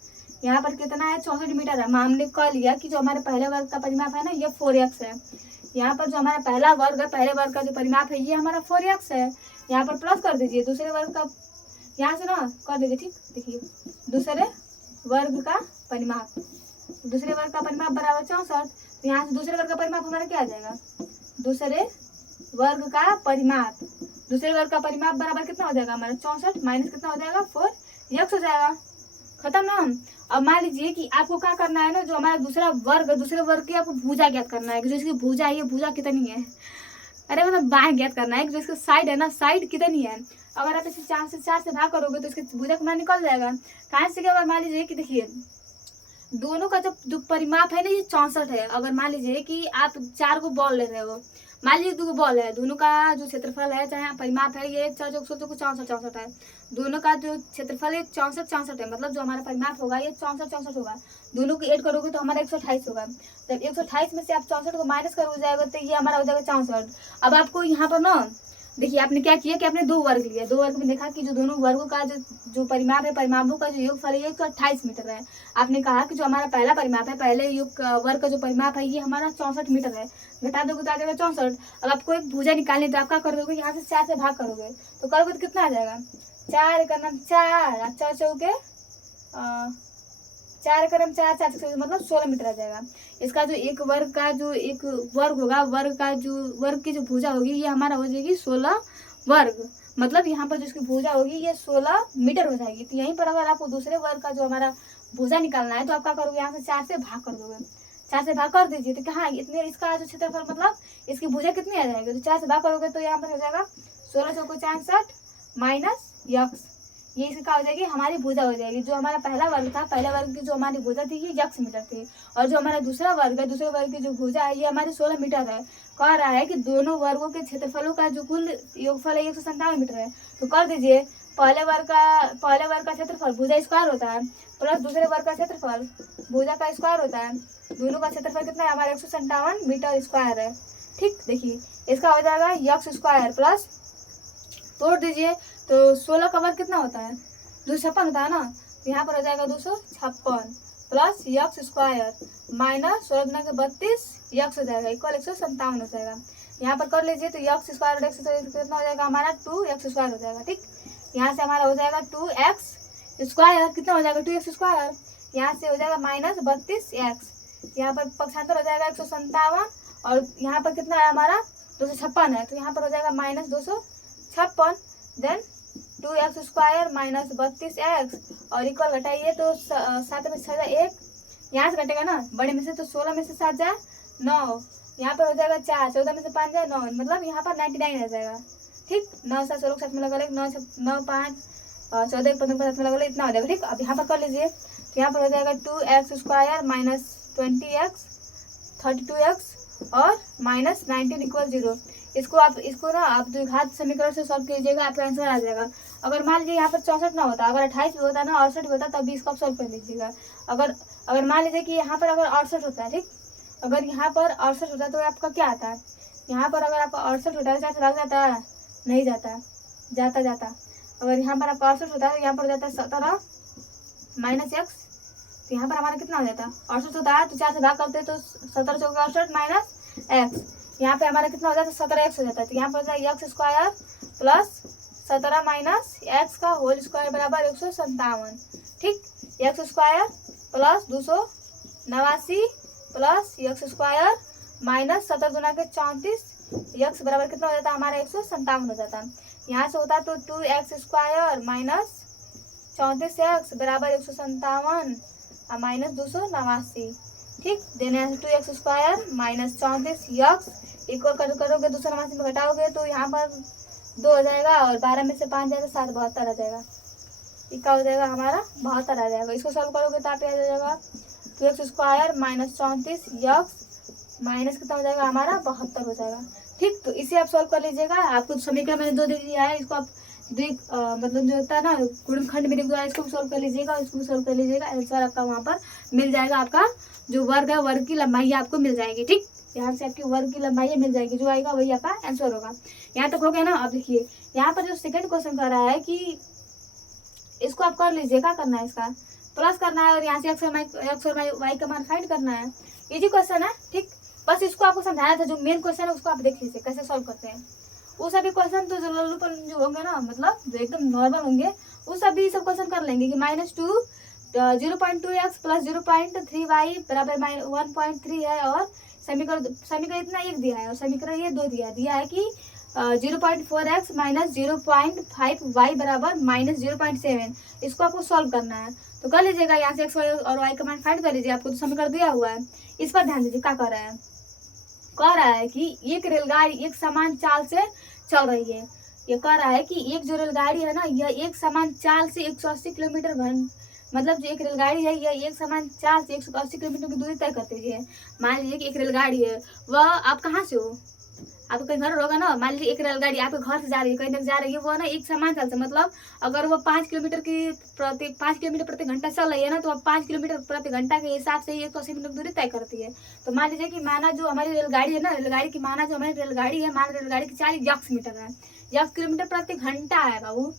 यहाँ पर कितना है? 64 मीटर है। हमने कह लिया कि जो हमारे पहले वर्ग का परिमाप है ना ये 4x है। यहाँ पर जो हमारा पहला वर्ग है, पहले वर्ग का जो परिमाप है ये हमारा 4x है। यहाँ पर प्लस कर दीजिए दूसरे वर्ग का, यहाँ से ना कर दीजिए, ठीक। देखिए दूसरे वर्ग का परिमाप, दूसरे वर्ग का परिमाप बराबर 64। तो यहाँ से दूसरे वर्ग का परिमाप हमारा क्या आ जाएगा? दूसरे वर्ग का परिमाप, दूसरे वर्ग का परिमाप बराबर कितना हो जाएगा हमारा? 64 माइनस कितना हो जाएगा? 4x हो जाएगा। खत्म ना। अब मान लीजिए कि आपको क्या करना है ना, जो हमारा दूसरे वर्ग की आपको भुजा ज्ञात करना है कि जो इसकी भुजा है ये भुजा कितनी है, अरे मतलब बाएं ज्ञात करना है कि जो इसकी साइड है ना, साइड कितनी है। अगर आप इसे 4 से भाग करोगे तो इसकी भुजा कितना निकल जाएगा। कहाँ से? अगर मान लीजिए कि देखिए दोनों का जो परिमाप है ना ये 64 है। अगर मान लीजिए कि आप 4 को बॉल ले रहे हो, मान लीजिए 2 बॉल है, दोनों का जो क्षेत्रफल है चाहे परिमाप है ये 4 को 64 है, दोनों का जो क्षेत्रफल है 64 है, मतलब जो हमारा परिमाप होगा ये 64 होगा। दोनों को ऐड करोगे तो हमारा 128 होगा। जब 128 में से आप 64 को माइनस करोगे जाएगा तो ये हमारा हो जाएगा 64। अब आपको यहाँ पर ना देखिए आपने क्या किया कि आपने 2 वर्ग लिया, 2 वर्ग में देखा कि जो दोनों वर्गों का जो परिमाप है, परिमापों का जो योगफल है 128 मीटर है। आपने कहा कि जो हमारा पहला परिमाप है, पहले वर्ग का जो परिमाप है ये हमारा 64 मीटर है। घटा दोगे तो आ जाएगा 64। अब आपको एक भुजा निकालनी तो आप क्या कर दोगे? यहाँ से 4 से भाग करोगे तो करोगे तो कितना आ जाएगा? 4 का नाम 4, 4 चौके 4 का नाम 4, 4 मतलब 16 मीटर आ जाएगा। इसका जो एक वर्ग होगा, वर्ग की जो भुजा होगी ये हमारा हो जाएगी 16 वर्ग, मतलब यहाँ पर जो इसकी भुजा होगी ये 16 मीटर हो जाएगी। तो यहीं पर अगर आपको दूसरे वर्ग का जो हमारा भुजा निकालना है तो आप क्या करोगे? यहाँ से 4 से भाग कर दोगे, 4 से भाग कर दीजिए तो कहाँ इतने इसका जो क्षेत्रफल मतलब इसकी भुजा कितनी आ जाएगी? तो 4 से भाग करोगे तो यहाँ पर हो जाएगा 16 चौको 64 माइनस यक्स, ये इसका हो जाएगी हमारी भुजा हो जाएगी। जो हमारा पहला वर्ग था, पहले वर्ग की जो हमारी भुजा थी ये यक्स मीटर थी, और जो हमारा दूसरा वर्ग है, दूसरे वर्ग की जो भुजा है ये हमारी 16 मीटर है। कह रहा है कि दोनों वर्गों के क्षेत्रफलों का जो कुल योगफल है 197 मीटर है। तो कर दीजिए पहले वर्ग का क्षेत्रफल भुजा स्क्वायर होता है प्लस दूसरे वर्ग का क्षेत्रफल भुजा का स्क्वायर होता है, दोनों का क्षेत्रफल कितना है हमारा? 197 मीटर स्क्वायर है। ठीक, देखिए इसका हो जाएगा यक्स स्क्वायर प्लस, तोड़ दीजिए तो 16 का वर्ग कितना होता है? 256 होता है ना। तो यहाँ पर हो जाएगा 256 प्लस यक्स स्क्वायर माइनस 16 गुना के 32 यक्स हो जाएगा इक्वल 157 हो जाएगा। यहाँ पर कर लीजिए तो यक्स स्क्वायर और एक्स कितना हो जाएगा हमारा? 2x स्क्वायर हो जाएगा। ठीक, यहाँ से हमारा हो जाएगा 2x स्क्वायर, कितना हो जाएगा? 2x square. यहाँ से हो जाएगा माइनस 32x, यहाँ पर पक्षांतर हो जाएगा 157 और यहाँ पर कितना है हमारा? 256 है, तो यहाँ पर हो जाएगा minus 256, then 2x square minus 32x और इक्वल घटाइए तो 7 में 6 1, यहाँ से घटेगा ना बड़े में से, तो 16 में से 7 जाए 9, यहाँ पर हो जाएगा 4, 14 में से 5 जाए 9, मतलब यहाँ पर 99 आ जाएगा। ठीक, 9 7 16 7 में लगा 9 9 5 14 15 7 में लगा इतना हो जाएगा। ठीक, अब यहाँ पर कर लीजिए तो यहाँ पर हो जाएगा 2x square minus 20x 32x और माइनस 19 इक्वल 0। इसको ना आप द्विघात समीकरण से सॉल्व कीजिएगा, आपका आंसर आ जाएगा। अगर मान लीजिए यहाँ पर 64 ना होता, अगर 28 भी होता ना 68 भी होता तब भी इसको आप सॉल्व कर लीजिएगा। अगर मान लीजिए कि यहाँ पर अगर 68 होता है, ठीक, अगर यहाँ पर 68 होता है तो आपका क्या आता है? यहाँ पर अगर आपका 68 होता है तो लग जाता है, नहीं जाता, जाता। अगर यहाँ पर आपका 68 होता है तो यहाँ पर हो जाता है 17 माइनस एक्स, तो यहाँ पर हमारा कितना हो जाता है? 68 होता है तो 4 से भाग करते तो 17 चौका 68 माइनस एक्स, यहाँ पे हमारा कितना हो जाता है? 17x हो जाता है। तो यहाँ पर हो जाएगा x square plus 17 minus x का होल स्क्वायर बराबर 157। ठीक, x square plus 289 plus x square minus 17 गुना के 34 एक्स बराबर कितना हो जाता है हमारा? 157 हो जाता है। यहाँ से होता तो 2x स्क्वायर माइनस 34x बराबर 157 और माइनस 289। ठीक। देन यहाँ से 2x square minus 34 x equal करोगे दूसरा मास में घटाओगे तो यहाँ पर 2 हो जाएगा और 12 में से 5 जाएगा 7 72 आ जाएगा। क्या हो जाएगा हमारा 72 आ जाएगा। इसको सॉल्व करोगे तो आप आ जाएगा 2x square minus 34 x minus कितना हो जाएगा हमारा 72 हो जाएगा। ठीक। तो इसे आप सॉल्व कर लीजिएगा। आपको समीकरण मैंने 2 दे दिया है, इसको आप मतलब जो होता है ना गुणनखंड में द्वारा इसको सॉल्व कर लीजिएगा, इसको भी सॉल्व कर लीजिएगा। आंसर आपका वहाँ पर मिल जाएगा। आपका जो वर्ग है वर्ग की लंबाई आपको मिल जाएगी। ठीक। यहाँ से आपकी वर्ग की लंबाई मिल जाएगी, जो आएगा वही आपका आंसर होगा। यहाँ तक हो गया ना। अब देखिए यहाँ पर जो सेकंड क्वेश्चन कर रहा है कि इसको आप कर लीजिए। क्या करना है, इसका प्लस करना है और यहाँ से एक्स और वाई का मान फाइंड करना है। इजी क्वेश्चन है। ठीक। बस इसको आपको समझाया था। जो मेन क्वेश्चन है उसको आप देख लीजिए कैसे सॉल्व करते हैं। वो सभी क्वेश्चन तो जो लल्लूपन जो होंगे ना, मतलब जो एकदम नॉर्मल होंगे, वो सभी सब क्वेश्चन कर लेंगे कि -2 0.2x प्लस 0.3y बराबर 1.3 है और समीकरण इतना एक दिया है और समीकरण ये 2 दिया है कि 0.4x माइनस 0.5y बराबर -0.7। इसको आपको सॉल्व करना है तो कर लीजिएगा। यहाँ से x और y का मान फाइंड कर लीजिए। आपको तो समीकरण दिया हुआ है। इस पर ध्यान दीजिए। क्या कर रहा है कि एक रेलगाड़ी एक समान चाल से चल रही है। ये कह रहा है कि एक जो रेलगाड़ी है ना, यह एक समान चाल से 180 किलोमीटर मतलब जो एक रेलगाड़ी है यह एक समान चाल से 180 किलोमीटर की दूरी तय करती है। मान लीजिए कि एक रेलगाड़ी है, वह आप कहाँ से हो, आपका कहीं घर होगा ना। मान लीजिए एक रेलगाड़ी आपके घर से जा रही है, कहीं तक जा रही है, वो ना एक समान चाल से, मतलब अगर वो 5 किलोमीटर प्रति घंटा चल रही है ना, तो अब 5 किलोमीटर प्रति घंटा के हिसाब से 180 मीटर दूरी तय करती है। तो मान लीजिए कि माना जो हमारी रेलगाड़ी है ना, रेलगाड़ी की माना जो हमारी रेलगाड़ी है, माना रेलगाड़ी की 40 यक्स मीटर है, यक्स किलोमीटर प्रति घंटा है बाबू।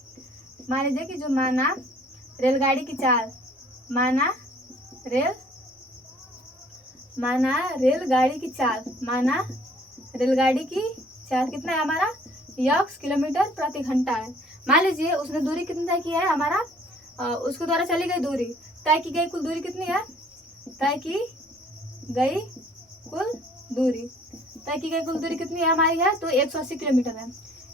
मान लीजिए कि जो माना रेलगाड़ी की चाल, माना रेलगाड़ी की चाल कितना है हमारा, यक्स किलोमीटर प्रति घंटा है। मान लीजिए उसने दूरी कितनी तय की है हमारा, उसके द्वारा चली गई दूरी, तय की गई कुल दूरी कितनी है, तय की गई कुल दूरी कितनी है हमारी है, तो 180 किलोमीटर है।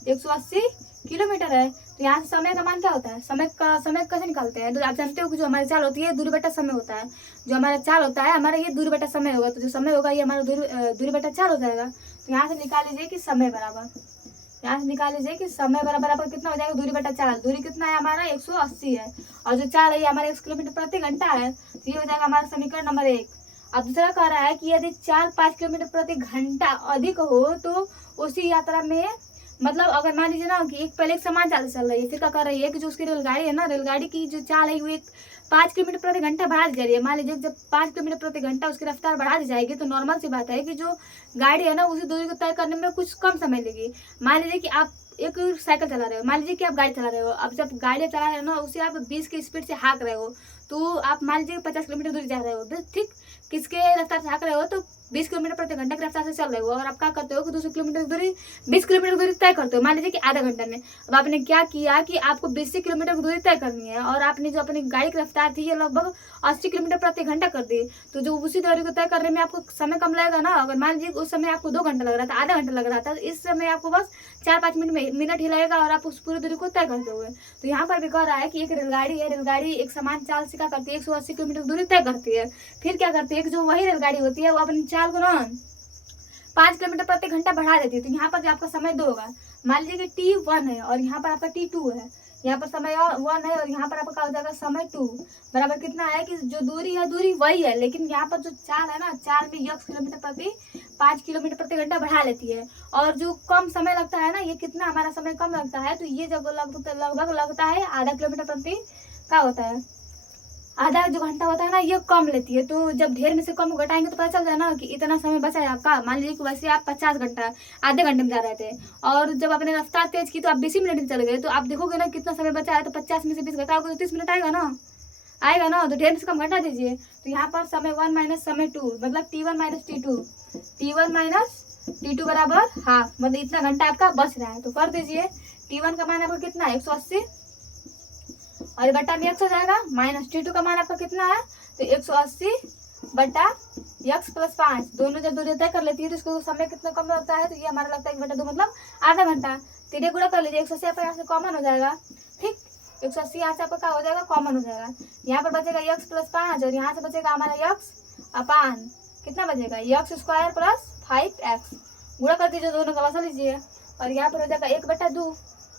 180 किलोमीटर है। तो यहाँ से समय का मान क्या होता है, समय कैसे निकालते हैं। तो आप जानते हो कि जो हमारी चाल होती है दूरी बटा समय होता है। जो हमारा चाल होता है हमारा ये दूरी बटा समय होगा। तो जो समय होगा ये हमारा दूरी बटा चाल हो जाएगा। तो यहाँ से निकाल लीजिए कि समय बराबर आपका कितना हो जाएगा, दूरी बटा चाल। दूरी कितना है हमारा 180 है और जो चाल है हमारा 1 किलोमीटर प्रति घंटा है। तो ये हो जाएगा हमारा समीकरण नंबर 1। अब दूसरा कह रहा है कि यदि चाल 5 किलोमीटर प्रति घंटा अधिक हो तो उसी यात्रा में, मतलब अगर मान लीजिए ना कि पहले एक समान चाल चल रही है, फिर क्या कर रही है कि जो उसकी रेलगाड़ी है ना, रेलगाड़ी की जो चाल है वो 5 किलोमीटर प्रति घंटा बढ़ा दी जा रही है। मान लीजिए जब 5 किलोमीटर प्रति घंटा उसकी रफ्तार बढ़ा दी जाएगी तो नॉर्मल सी बात है कि जो गाड़ी है ना उसी दूरी को तय करने में कुछ कम समय लेगी। मान लीजिए कि आप एक साइकिल चला रहे हो, मान लीजिए कि आप गाड़ी चला रहे हो। अब जब गाड़ी चला रहे हो ना, उसे आप 20 की स्पीड से हाँक रहे हो, तो आप मान लीजिए 50 किलोमीटर दूरी जा रहे हो, ठीक। किसके रफ्तार से हाँक रहे हो, तो 20 किलोमीटर प्रति घंटा की रफ्तार से चल रहे हो और आप क्या करते हो कि 200 किलोमीटर दूरी 20 किलोमीटर दूरी तय करते हो, मान लीजिए कि आधा घंटा में। अब आपने क्या किया कि आपको 20 किलोमीटर की दूरी तय करनी है और आपने जो अपनी गाड़ी की रफ्तार थी ये लगभग 80 किलोमीटर प्रति घंटा कर दी। तो जो उसी दूरी को तय करने में आपको समय कम लगेगा ना। अगर मान लीजिए उस समय आपको 2 घंटा लग रहा था, आधा घंटा लग रहा था, इस समय आपको बस 4-5 मिनट ही लगेगा और आप उस पूरी दूरी को तय कर दोगे। तो यहाँ पर भी कह रहा है कि एक रेलगाड़ी है, रेलगाड़ी एक समान चाल से क्या करती है, 180 किलोमीटर दूरी तय करती है। फिर क्या करती है कि जो वही रेलगाड़ी होती है वो अपनी चाल को ना 5 किलोमीटर प्रति घंटा बढ़ा देती है। तो यहाँ पर जो आपका समय 2 होगा, मान लीजिए कि T1 है और यहाँ पर आपका T2 है, यहाँ पर समय 1 है और यहाँ पर आपका हो जाएगा समय 2 बराबर कितना है कि जो दूरी है दूरी वही है, लेकिन यहाँ पर जो चाल है ना, चाल में यक्स किलोमीटर प्रति 5 किलोमीटर प्रति घंटा बढ़ा लेती है। और जो कम समय लगता है ना, ये कितना हमारा समय कम लगता है, तो ये जब लगभग लगता है आधा किलोमीटर प्रति क्या होता है, आधा जो घंटा होता है ना, ये कम लेती है। तो जब ढेर में से कम घटाएंगे तो पता चल जाए ना कि इतना समय बचा है आपका। मान लीजिए कि वैसे आप 50 घंटा आधे घंटे में जा रहे थे और जब आपने रफ्तार तेज की तो आप 20 मिनट में चले गए, तो आप देखोगे ना कितना समय बचा है। तो 50 में से 20 घटाओगे तो 30 मिनट आएगा ना, तो ढेर में से कम घटा दीजिए। तो यहाँ पर समय 1 माइनस समय 2 मतलब T1 माइनस T2 बराबर हाफ, मतलब इतना घंटा आपका बच रहा है। तो कर दीजिए T1 का मान आपका कितना है 180 और बटा में x हो जाएगा, माइनस T2 का मान आपका कितना है, तो 180 बटा x प्लस 5, दोनों जब दूरी तय कर लेती है तो इसको समय कितना कम लगता है, तो ये हमारा लगता है 1/2 मतलब आधा घंटा। तीन गुणा कर लीजिए, 180 आपका यहाँ से कॉमन हो जाएगा, ठीक। 180 यहाँ से आपका क्या हो जाएगा, कॉमन हो जाएगा। यहाँ पर बचेगा x प्लस 5 और यहाँ से बचेगा हमारा x अपान कितना बचेगा एक्स स्क्वायर प्लस 5x, गुणा कर दीजिए दोनों का लसा लीजिए और यहाँ पर हो जाएगा 1/2,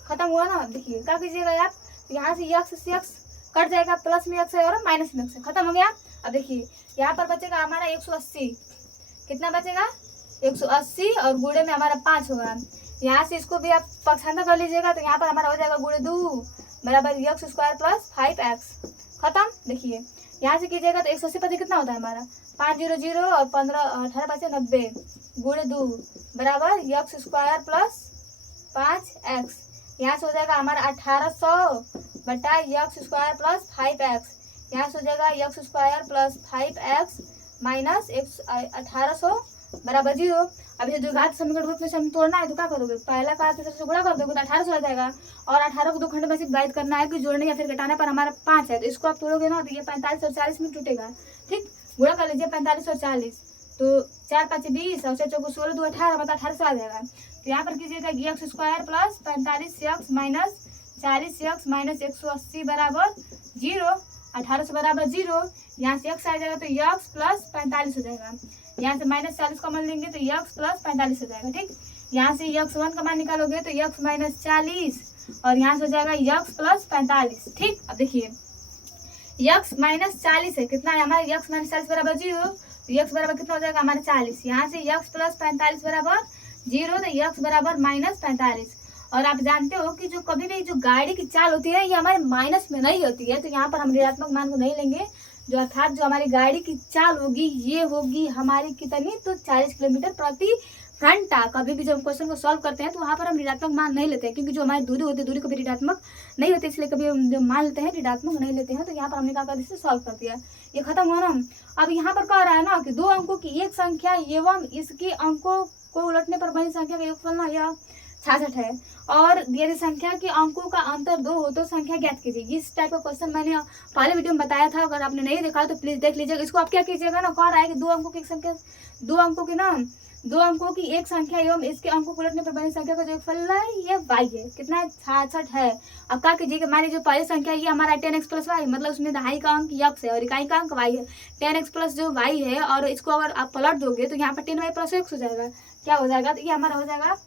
खत्म हुआ ना। देखिए क्या कीजिएगा आप, यहाँ से x कट जाएगा, प्लस में x है और माइनस में x है, खत्म हो गया। अब देखिए यहाँ पर बचेगा हमारा 180, कितना बचेगा 180 और गुणे में हमारा 5 होगा। यहाँ से इसको भी आप पक्षांतर कर लीजिएगा तो यहाँ पर हमारा हो जाएगा गुणे 2 बराबर एक्स स्क्वायर प्लस 5x, खत्म। देखिए यहाँ से कीजिएगा तो 180 पचे कितना होता है हमारा 500 और 18 पचे 90 गुणे 2 बराबर एक्स स्क्वायर प्लस 5x। यहाँ से हो जाएगा हमारा 1800 बटा एक्स स्क्वायर प्लस 5x। यहाँ से हो जाएगा x square plus 5x minus 1800 बराबर 0। अभी जो घात समीकरण रूप में से हम तोड़ना है तो क्या करोगे, पहला का से गुणा कर दोगे तो 1800 आ जाएगा और 18 को 2 खंड में से डिवाइड करना है कि जोड़ने या फिर घटाने पर हमारा 5 है, तो इसको आप तोड़ोगे ना तो ये 45 और 40 में टूटेगा। ठीक, गुणा कर लीजिए 45 और 40, तो 4 5 20 और 6 4 16 2 18 मतलब 1800 आ जाएगा। तो यहाँ पर कीजिएगा x square plus 45x minus 40x minus 180 बराबर 0, 1800 बराबर 0। यहाँ से x आ जाएगा तो x प्लस 45 हो जाएगा, यहाँ से माइनस 40 कॉमन लेंगे तो x प्लस 45 हो जाएगा। ठीक, यहाँ से x1 का मान निकालोगे तो x माइनस 40 और यहाँ से हो जाएगा x प्लस 45। ठीक, अब देखिए x माइनस 40 है, कितना है हमारा x माइनस 40 बराबर 0, तो x बराबर कितना हो जाएगा हमारा 40। यहाँ से x प्लस 45 बराबर 0 तो x बराबर माइनस 45। और आप जानते हो कि जो कभी भी जो गाड़ी की चाल होती है ये हमारे माइनस में नहीं होती है, तो यहाँ पर हम ऋणात्मक मान को नहीं लेंगे, जो अर्थात जो हमारी गाड़ी की चाल होगी ये होगी हमारी कितनी, तो 40 किलोमीटर प्रति घंटा। कभी भी जब हम क्वेश्चन को सॉल्व करते हैं तो वहाँ पर हम ऋणात्मक मान नहीं लेते हैं, क्योंकि जो हमारी दूरी होती है दूरी कभी ऋणात्मक नहीं होती, इसलिए कभी हम जो मान लेते हैं ऋणात्मक नहीं लेते हैं। तो यहाँ पर हमने क्या कर दिया, सॉल्व कर दिया, ये खत्म हुआ ना। अब यहाँ पर कह रहा है ना कि 2 अंकों की एक संख्या एवं इसके अंकों को उलटने पर बनी संख्या का योगफल ना यह 66 है, और यदि संख्या के अंकों का अंतर 2 हो तो संख्या ज्ञात कीजिए। इस टाइप का क्वेश्चन मैंने पहले वीडियो में बताया था, अगर आपने नहीं देखा तो प्लीज देख लीजिएगा। इसको आप क्या कीजिएगा ना, कह रहा है कि 2 अंकों की एक संख्या, 2 अंकों की एक संख्या एवं इसके अंकों को उलटने पर बनी संख्या का जो योगफल है ये y है, कितना है 66 है। अब क्या कीजिएगा, हमारी जो पहली संख्या ये हमारा 10x प्लस वाई, मतलब उसमें दहाई का अंक x है और इकाई का अंक y है। 10x प्लस जो y है और इसको अगर आप पलट दोगे तो यहाँ पर 10y प्लस x हो जाएगा। क्या हो जाएगा, तो ये हमारा हो जाएगा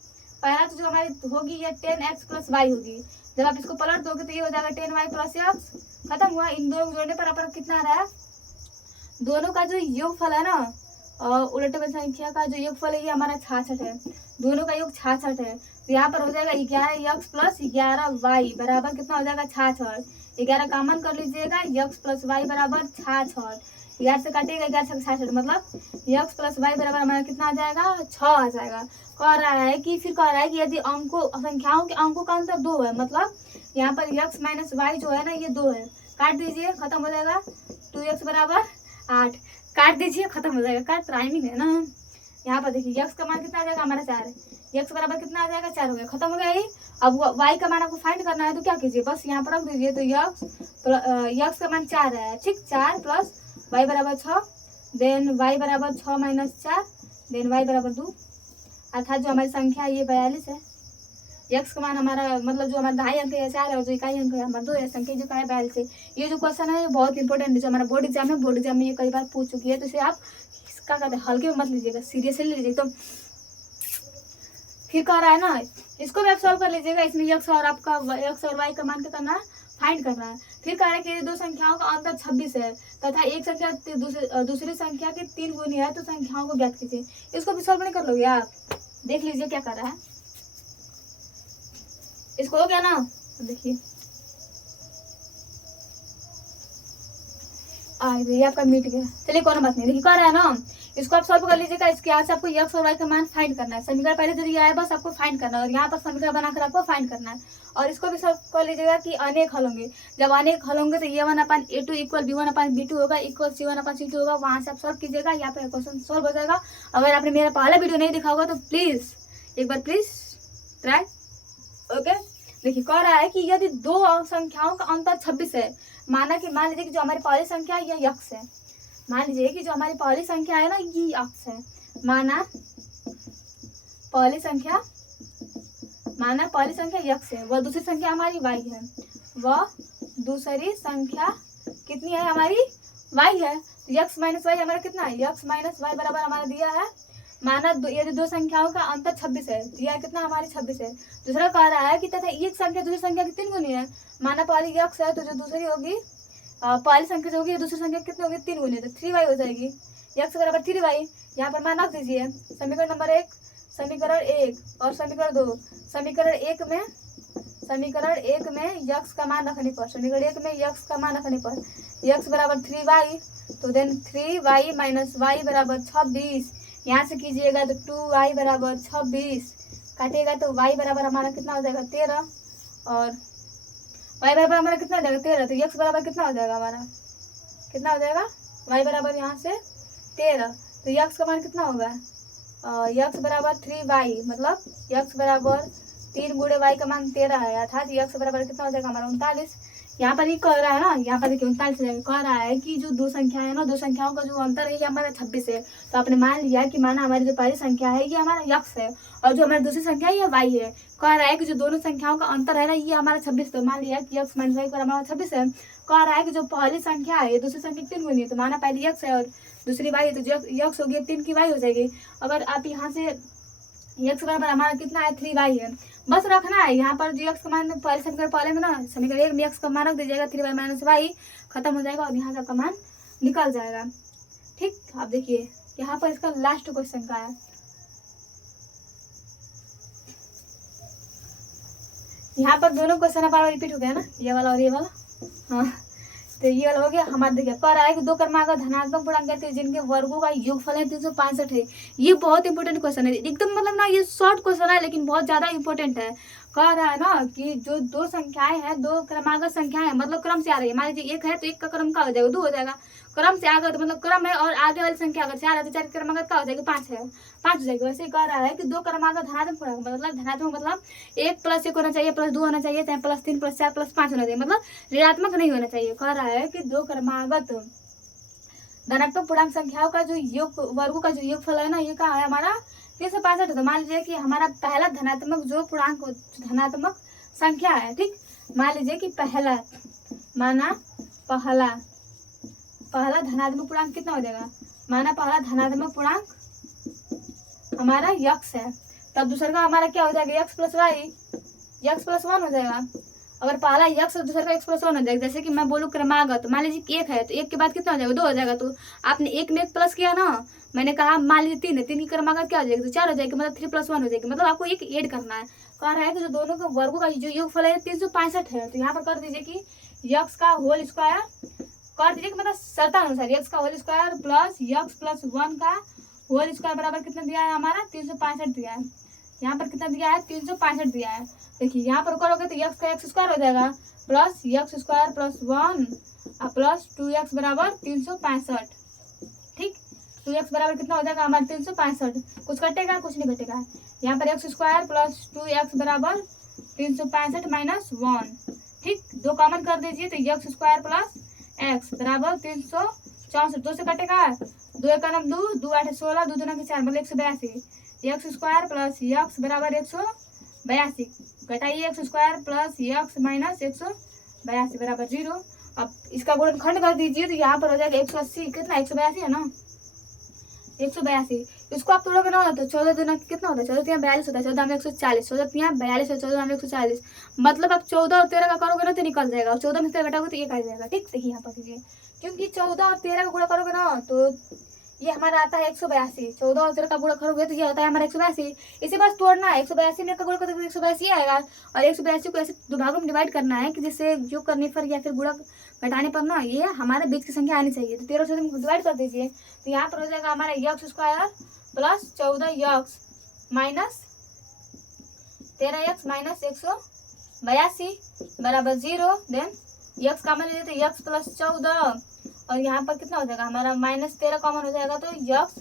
पहला तो जो हमारी होगी ये 10x प्लस वाई होगी, जब आप इसको पलट दोगे तो ये हो जाएगा 10y प्लस x, खत्म हुआ। इन दोनों को जोड़ने पर अपन कितना आ रहा है, दोनों का जो योगफल है ना और उलटे हुए संख्या का जो योगफल है ये हमारा 66 है, दोनों का योग 66 है। तो यहाँ पर हो जाएगा 11x प्लस 11y बराबर कितना हो जाएगा 66, 11 कॉमन कर लीजिएगा, x प्लस वाई बराबर 66, 11 से काटिएगा 11 से 66, मतलब x प्लस वाई बराबर हमारा कितना आ जाएगा 6 आ जाएगा। कह रहा है कि फिर कह रहा है कि यदि अंकों संख्याओं के अंकों का अंतर 2 है, मतलब यहाँ पर x माइनस वाई जो है ना ये 2 है, काट दीजिए खत्म हो जाएगा 2x बराबर 8, काट दीजिए खत्म हो जाएगा, काट राइमिंग है ना। यहाँ पर देखिए x का मान कितना आ जाएगा हमारा 4 है, x बराबर कितना आ जाएगा 4 हो गया, खत्म हो गया ही। अब y का मान आपको फाइंड करना है तो क्या कीजिए, बस यहाँ पर रख दीजिए, तो x का मान 4 है, ठीक, 4 प्लस y बराबर 6, देन y बराबर 6 माइनस 4, देन y बराबर 2, अर्थात जो हमारी संख्या है ये 42 है। x का मान हमारा मतलब जो हमारा दहाई अंक है 4 है और जो इकाई अंक है हमारा 2 है, संख्या जो का है 42 है। ये जो क्वेश्चन है ये बहुत इंपॉर्टेंट है, जो हमारा बोर्ड एग्जाम है, बोर्ड एग्जाम में ये कई बार पूछ चुकी है, तो इसे आप क्या कहते हैं हल्के में मत लीजिएगा, सीरियसली लीजिएगा। तो फिर कह रहा है ना इसको भी आप सॉल्व कर लीजिएगा, इसमें x और आपका x और y का मान क्या करना है, फाइंड करना है। फिर कह रहा है कि 2 संख्याओं का अंतर 26 है तथा एक संख्या दूसरी संख्या के 3 गुनी है, तो संख्याओं को ज्ञात कीजिए। इसको भी सॉल्व नहीं कर लोगे आप, देख लीजिए क्या कर रहा है, इसको हो गया ना, देखिए ये आपका मिट गया, चलिए कोई बात नहीं। देखिए कह रहा है ना इसको आप सॉल्व कर लीजिएगा। इसके आज से आपको x और y का मान फाइंड करना है, समीकरण पहले जो दिया है बस आपको फाइंड करना है और यहाँ पर समीकरण बनाकर आपको फाइंड करना है। और इसको भी सॉल्व कर लीजिएगा कि अनेक हल होंगे, जब अनेक हल होंगे तो a1/a2 इक्वल b1/b2 होगा इक्वल c1/c2 होगा, वहां से आप सॉल्व कीजिएगा, यहाँ पे क्वेश्चन सॉल्व हो जाएगा। अगर आपने मेरा पहला वीडियो नहीं देखा होगा तो प्लीज एक बार प्लीज ट्राई, ओके। देखिए कह रहा है कि यदि 2 संख्याओं का अंतर 26 है, मान लीजिए कि जो हमारी पहली संख्या है यह x है, मान लीजिए कि जो हमारी पहली संख्या है ना ये x है, माना पहली संख्या x है, वह दूसरी संख्या हमारी y है, वह दूसरी संख्या कितनी है हमारी y है। यक्स माइनस वाई हमारा कितना है, यक्स माइनस वाई बराबर हमारा दिया है माना यदि दो संख्याओं का अंतर 26 है, दिया कितना हमारी 26 है। दूसरा कह रहा है कि तथा एक संख्या दूसरी संख्या की 3 गुनी है, माना पहली यक्स है तो जो दूसरी होगी पहली संख्या जो होगी दूसरी संख्या कितनी होगी 3 गुनी, तो 3y हो जाएगी, यक्स बराबर 3y। यहाँ पर मान रख दीजिए समीकरण नंबर 1, समीकरण 1 और समीकरण 2। समीकरण 1 में यक्स का मान रखने पर, समीकरण 1 में यक्स का मान रखने पर यक्स बराबर 3y, तो देन 3y माइनस वाई बराबर 26। यहाँ से कीजिएगा तो 2y बराबर 26, काटिएगा तो y बराबर हमारा कितना हो जाएगा 13, और y बराबर हमारा कितना हो जाएगा 13, तो x बराबर कितना हो जाएगा हमारा, कितना हो जाएगा y बराबर यहाँ से 13, तो x का मान कितना होगा, x बराबर 3y, मतलब x बराबर 3 गुणे y का मान 13 है, अर्थात x बराबर कितना हो जाएगा हमारा 39। यहाँ पर ये कह रहा है ना, यहाँ पर देखिए 39 कह रहा है कि जो दो संख्या है ना, दो संख्याओं का जो अंतर है ये हमारा 26 है। तो आपने मान लिया कि माना हमारी जो पहली संख्या है ये हमारा यक्स है और जो हमारी दूसरी संख्या है ये वाई है। कह रहा है कि जो दोनों संख्याओं का अंतर है ना ये हमारा 26, तो मान लिया कि यक्स माइनस वाई पर हमारा 26 है। कह रहा है कि जो पहली संख्या है दूसरी संख्या 3 गुनी है, तो माना पहली यक्स है और दूसरी वाई है, तो जो यक्स होगी 3 की वाई हो जाएगी। अगर आप यहाँ से यक्स बराबर हमारा कितना है 3y है, बस रखना है यहाँ पर जो यक्स का मान पहले समीकरण पहले में ना समीकरण 1 में यक्स का मान रख दीजिएगा, 3y माइनस वाई खत्म हो जाएगा और यहाँ से आपका मान निकल जाएगा। ठीक, आप देखिए यहाँ पर इसका लास्ट क्वेश्चन का है, यहाँ पर दोनों क्वेश्चन बार रिपीट हो गया ना, ये वाला और ये वाला। हाँ, तो ये वाला हो गया हमारा। देखिए कह रहा है कि दो क्रमांक धनात्मक पूर्णांक कहते हैं जिनके वर्गों का योगफल है 365 है। ये बहुत इंपॉर्टेंट क्वेश्चन है, एकदम मतलब ना ये शॉर्ट क्वेश्चन है लेकिन बहुत ज्यादा इंपॉर्टेंट है। कह रहा है ना कि जो दो संख्याएं हैं, दो क्रमांक संख्याएं हैं, मतलब क्रम से आ रही है। मान लीजिए 1 है तो 1 का क्रम का हो जाएगा 2 हो जाएगा, क्रम से आगे तो मतलब क्रम है, और आगे वाली संख्या अगर 4 है तो 4 की क्रमांक का हो जाएगा 5 है 5 हो जाएगी। वैसे ही कह रहा है कि दो क्रमांक धनात्मक पूर्णांक, मतलब धनात्मक मतलब 1 + 1 होना चाहिए, +2 होना चाहिए, चाहे +3 +4 +5 होना चाहिए, मतलब ऋणात्मक नहीं होना चाहिए। कह रहा है कि दो क्रमागत धनात्मक पूर्णांक संख्याओं का जो योग वर्गों का जो योगफल है ना ये कहा है हमारा 365 है। तो मान लीजिए कि हमारा पहला धनात्मक जो पूर्णांक धनात्मक संख्या है, ठीक, मान लीजिए कि पहला धनात्मक पूर्णांक कितना हो जाएगा, माना पहला धनात्मक पूर्णांक हमारा यक्स है, तब दूसरा का हमारा क्या हो जाएगा x plus y, x plus 1 हो जाएगा। अगर पहला यक्स और दूसरा का x + 1 हो जाएगा, जैसे कि मैं बोलूँ क्रमागत, मान लीजिए कि 1 है तो 1 के बाद कितना हो जाएगा 2 हो जाएगा, तो आपने 1 में 1 प्लस किया ना, मैंने कहा मान लीजिए 3 है, 3 की क्रमागत क्या हो जाएगी तो 4 हो जाएगी, मतलब 3 + 1 हो जाएगी, मतलब आपको एक ऐड करना है। कह रहा है कि जो दोनों के वर्गों का जो योगफल है 365 है। तो यहाँ पर कर दीजिए कि यक्स का होल स्क्वायर कर दीजिए, मतलब शर्तानुसार यक्स का whole square plus x plus 1 का होल स्क्वायर बराबर कितना दिया है हमारा 365 दिया है। यहाँ पर कितना दिया है 365 दिया है। देखिए यहाँ पर करोगे तो यक्स का एक्स स्क्वायर हो जाएगा plus x square plus 1 plus 2x बराबर 365। ठीक, 2x बराबर कितना हो जाएगा हमारा 365, कुछ कटेगा कुछ नहीं कटेगा। यहाँ पर x स्क्वायर प्लस 2x बराबर 365 माइनस 1। ठीक, दो कॉमन कर दीजिए तो यक्स स्क्वायर प्लस x बराबर 364, 2 से कटेगा 2 × 2 2 8 16 2 2 4 मतलब 182, एक्स स्क्वायर प्लस यक्स बराबर 182, घटाइए एक्स स्क्वायर प्लस यक्स माइनस 182 बराबर 0। अब इसका गुणनखंड कर दीजिए तो यहाँ पर हो जाएगा 180, कितना 182 है ना 182, इसको आप तोड़ोगे ना तो 14 दूना कितना होता है 14 42 होता है, 14 में 140, 14 42 और 14 में 140, मतलब आप 14 और 13 का करोगे ना तो निकल जाएगा, और 14 में से घटाओगे तो 1 आ जाएगा। ठीक, देखिए यहाँ पर कीजिए, क्योंकि 14 और 13 का गुणा करोगे ना तो ये हमारा आता है 182, 14 और 13 का गुणा करोगे तो ये आता है हमारा 182। इसे बस तोड़ना है, 182 में का गुणा करोगे तो 182 आएगा, और 182 को ऐसे दो भागों में डिवाइड करना है कि जिससे जो करने पर या फिर गुणा घटाने पर ना ये हमारे बीच की संख्या आनी चाहिए। तो 13 से डिवाइड कर दीजिए तो यहाँ पर हो जाएगा हमारा x square plus 14 x minus 13 x minus 182 बराबर 0। देन यक्स कॉमन ले तो यक्स प्लस 14, और यहाँ पर कितना हो जाएगा हमारा माइनस 13 कॉमन हो जाएगा तो x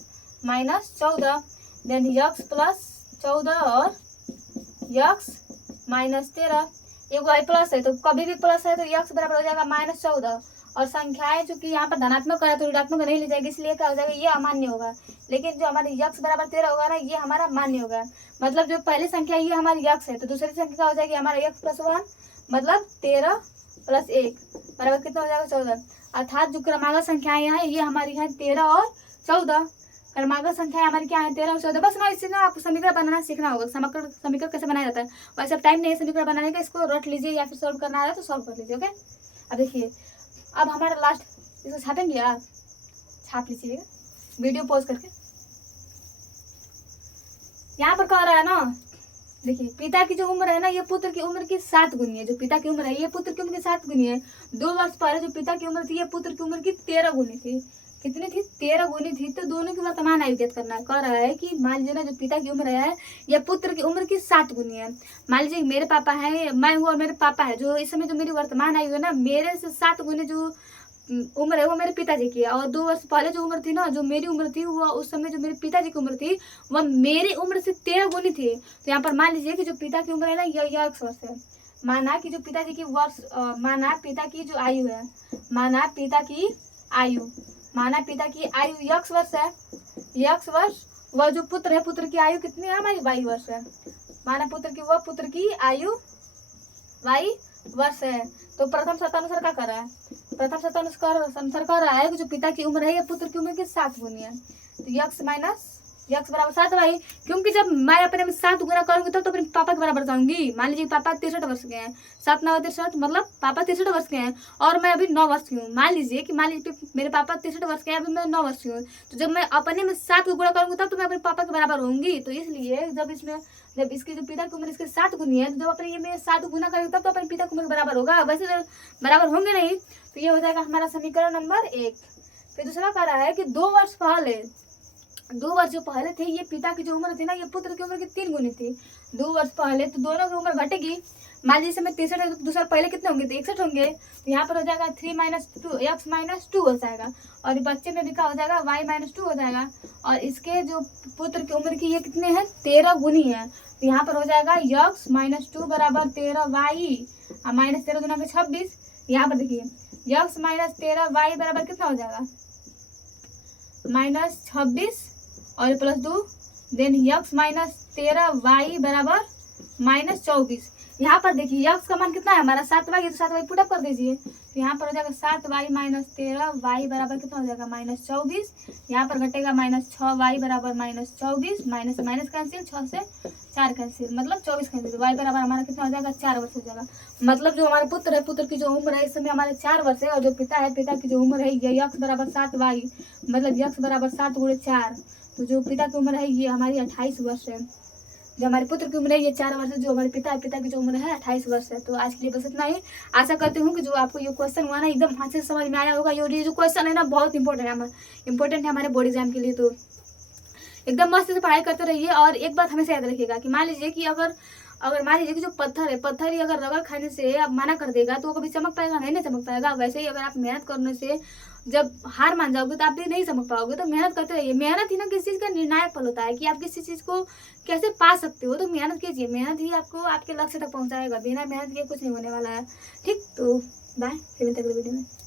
minus 14, then x plus 14 और यक्स माइनस 13, एक प्लस है तो कभी भी प्लस है तो यक्स बराबर हो जाएगा माइनस 14, और संख्याएं चूंकि यहाँ पर धनात्मक है तो ऋणात्मक नहीं ले जाएगी, इसलिए क्या हो जाएगा ये अमान्य होगा, लेकिन जो हमारे यक्स बराबर 13 होगा ना ये हमारा मान्य होगा। मतलब जो पहली संख्या ये हमारी यक्स है तो दूसरी संख्या क्या हो जाएगी हमारा यक्स प्लस 1, मतलब 13 + 1 बराबर कितना हो जाएगा 14। अर्थात जो क्रमागत संख्याएं हैं ये हमारी है 13 और 14। क्रमागत संख्याएं हमारी क्या है 13 और 14। बस ना इससे ना आपको समीकरण बनाना सीखना होगा। समीकरण कैसे बनाया जाता है, वैसे टाइम नहीं है समीकरण बनाने का, इसको रट लीजिए या फिर सॉल्व करना है तो सॉल्व कर लीजिए। ओके, अब देखिए अब हमारा लास्ट, इसको छापेंगे आप, छाप लीजिएगा वीडियो पॉज करके। यहाँ पर कह रहा है ना, देखिए पिता की जो उम्र है ना ये पुत्र की उम्र की 7 गुनी है। जो पिता की उम्र है ये पुत्र की उम्र की 7 गुनी है। 2 वर्ष पहले जो पिता की उम्र थी ये पुत्र की उम्र की 13 गुनी थी। कितनी थी? 13 गुनी थी। तो दोनों की वर्तमान आयु ज्ञात करना है। कह रहा है कि मान लीजिए ना जो पिता की उम्र है यह पुत्र की उम्र की 7 गुनी है। मान लीजिए मेरे पापा है, मैं हूँ और मेरे पापा है, जो इस समय जो मेरी वर्तमान आयु है ना मेरे से 7 गुनी जो उम्र है वो मेरे पिताजी की है। और 2 वर्ष पहले जो उम्र थी ना जो मेरी उम्र थी वो उस समय जो मेरे पिताजी की उम्र थी वह मेरी उम्र से 13 गुनी थी। तो यहाँ पर मान लीजिए कि जो पिता की उम्र है ना यह x वर्ष है। माना कि जो पिताजी की वर्ष माना पिता की जो आयु है, माना पिता की आयु x वर्ष है, x वर्ष। वह जो पुत्र है पुत्र की आयु कितनी है हमारी y वर्ष है। माना पुत्र की आयु y वर्ष है। तो प्रथम शर्तानुसार क्या कर रहा है, प्रथम शर्तानुसार कर रहा है कि जो पिता की उम्र है यह पुत्र की उम्र की 7 गुनी है। तो x माइनस x बराबर 7 भाई, क्योंकि जब मैं अपने में 7 गुना करूंगी तब तो अपने पापा के बराबर जाऊंगी। मान लीजिए पापा 63 वर्ष के हैं, 7 9 63, मतलब पापा 63 वर्ष के हैं और मैं अभी 9 वर्ष की हूँ। मान लीजिए मेरे पापा 63 वर्ष के हैं, अभी मैं 9 वर्ष की हूँ। तो जब मैं अपने में 7 को गुणा करूंगी तब तो मैं अपने पापा के बराबर होंगी। तो इसलिए जब इसकी जो पिता की उम्र इसके 7 गुनी है, जब अपने ये में 7 गुना करेंगे तब तो अपने पिता की उम्र के बराबर होगा। वैसे तो बराबर होंगे नहीं। तो ये हो जाएगा हमारा समीकरण नंबर 1। फिर दूसरा कह रहा है कि 2 वर्ष जो पहले थे ये पिता की जो उम्र थी ना ये पुत्र की उम्र की 3 गुनी थी। 2 वर्ष पहले, तो दोनों की उम्र घटेगी। मान लीजिए मैं 63 दूसरा पहले कितने होंगे तो 61 होंगे। तो यहाँ पर हो जाएगा 3 माइनस 2 x माइनस 2 हो जाएगा। और बच्चे में भी क्या हो जाएगा y माइनस 2 हो जाएगा। और इसके जो पुत्र की उम्र की ये कितने हैं 13 गुनी है। तो यहाँ पर हो जाएगा x माइनस 2 बराबर 13 y माइनस 13 गुना के 26। यहाँ पर देखिए x माइनस 13 y बराबर कितना हो जाएगा माइनस 26 और plus 2, then x minus 13 y बराबर माइनस 24। यहाँ पर देखिए x का मान कितना है हमारा 7y, तो 7y पुट अप कर दीजिए। तो यहाँ पर हो जाएगा 7y माइनस 13 y बराबर कितना हो जाएगा माइनस 24। यहाँ पर घटेगा माइनस 6y बराबर माइनस 24, माइनस माइनस कैंसिल, 6 से 4 कैंसिल, मतलब 24 कैंसिल। y बराबर हमारा कितना हो जाएगा 4 वर्ष हो जाएगा। मतलब जो हमारा पुत्र है पुत्र की जो उम्र है इस समय हमारे 4 वर्ष है। और जो पिता है पिता की जो उम्र है ये x बराबर 7y, मतलब x बराबर 7 गुणे 4। तो जो पिता की उम्र है ये हमारी 28 वर्ष है। जो हमारे पुत्र की उम्र है ये 4 वर्ष है। जो हमारे पिता की जो उम्र है 28 वर्ष है। तो आज के लिए बस इतना ही। आशा करती हूँ कि जो आपको ये क्वेश्चन हुआ ना एकदम हाथ से समझ में आया होगा। ये जो क्वेश्चन है ना बहुत इंपॉर्टेंट है हमारे बोर्ड एग्जाम के लिए। तो एकदम मस्त से पढ़ाई करते रहिए। और एक बात हमेशा याद रखिएगा कि मान लीजिए कि अगर मान लीजिए कि जो पत्थर ही अगर रगड़ खाने से आप मना कर देगा तो वो कभी चमक पाएगा नहीं, ना चमक पाएगा। वैसे ही अगर आप मेहनत करने से जब हार मान जाओगे तो आप भी नहीं चमक पाओगे। तो मेहनत करते रहिए। मेहनत ही ना किसी चीज़ का निर्णायक फल होता है कि आप किसी चीज़ को कैसे पा सकते हो। तो मेहनत कीजिए, मेहनत ही आपको आपके लक्ष्य तक पहुँचाएगा। बिना मेहनत के कुछ नहीं होने वाला है। ठीक, तो बाय, फिर मिलते हैं अगले वीडियो में।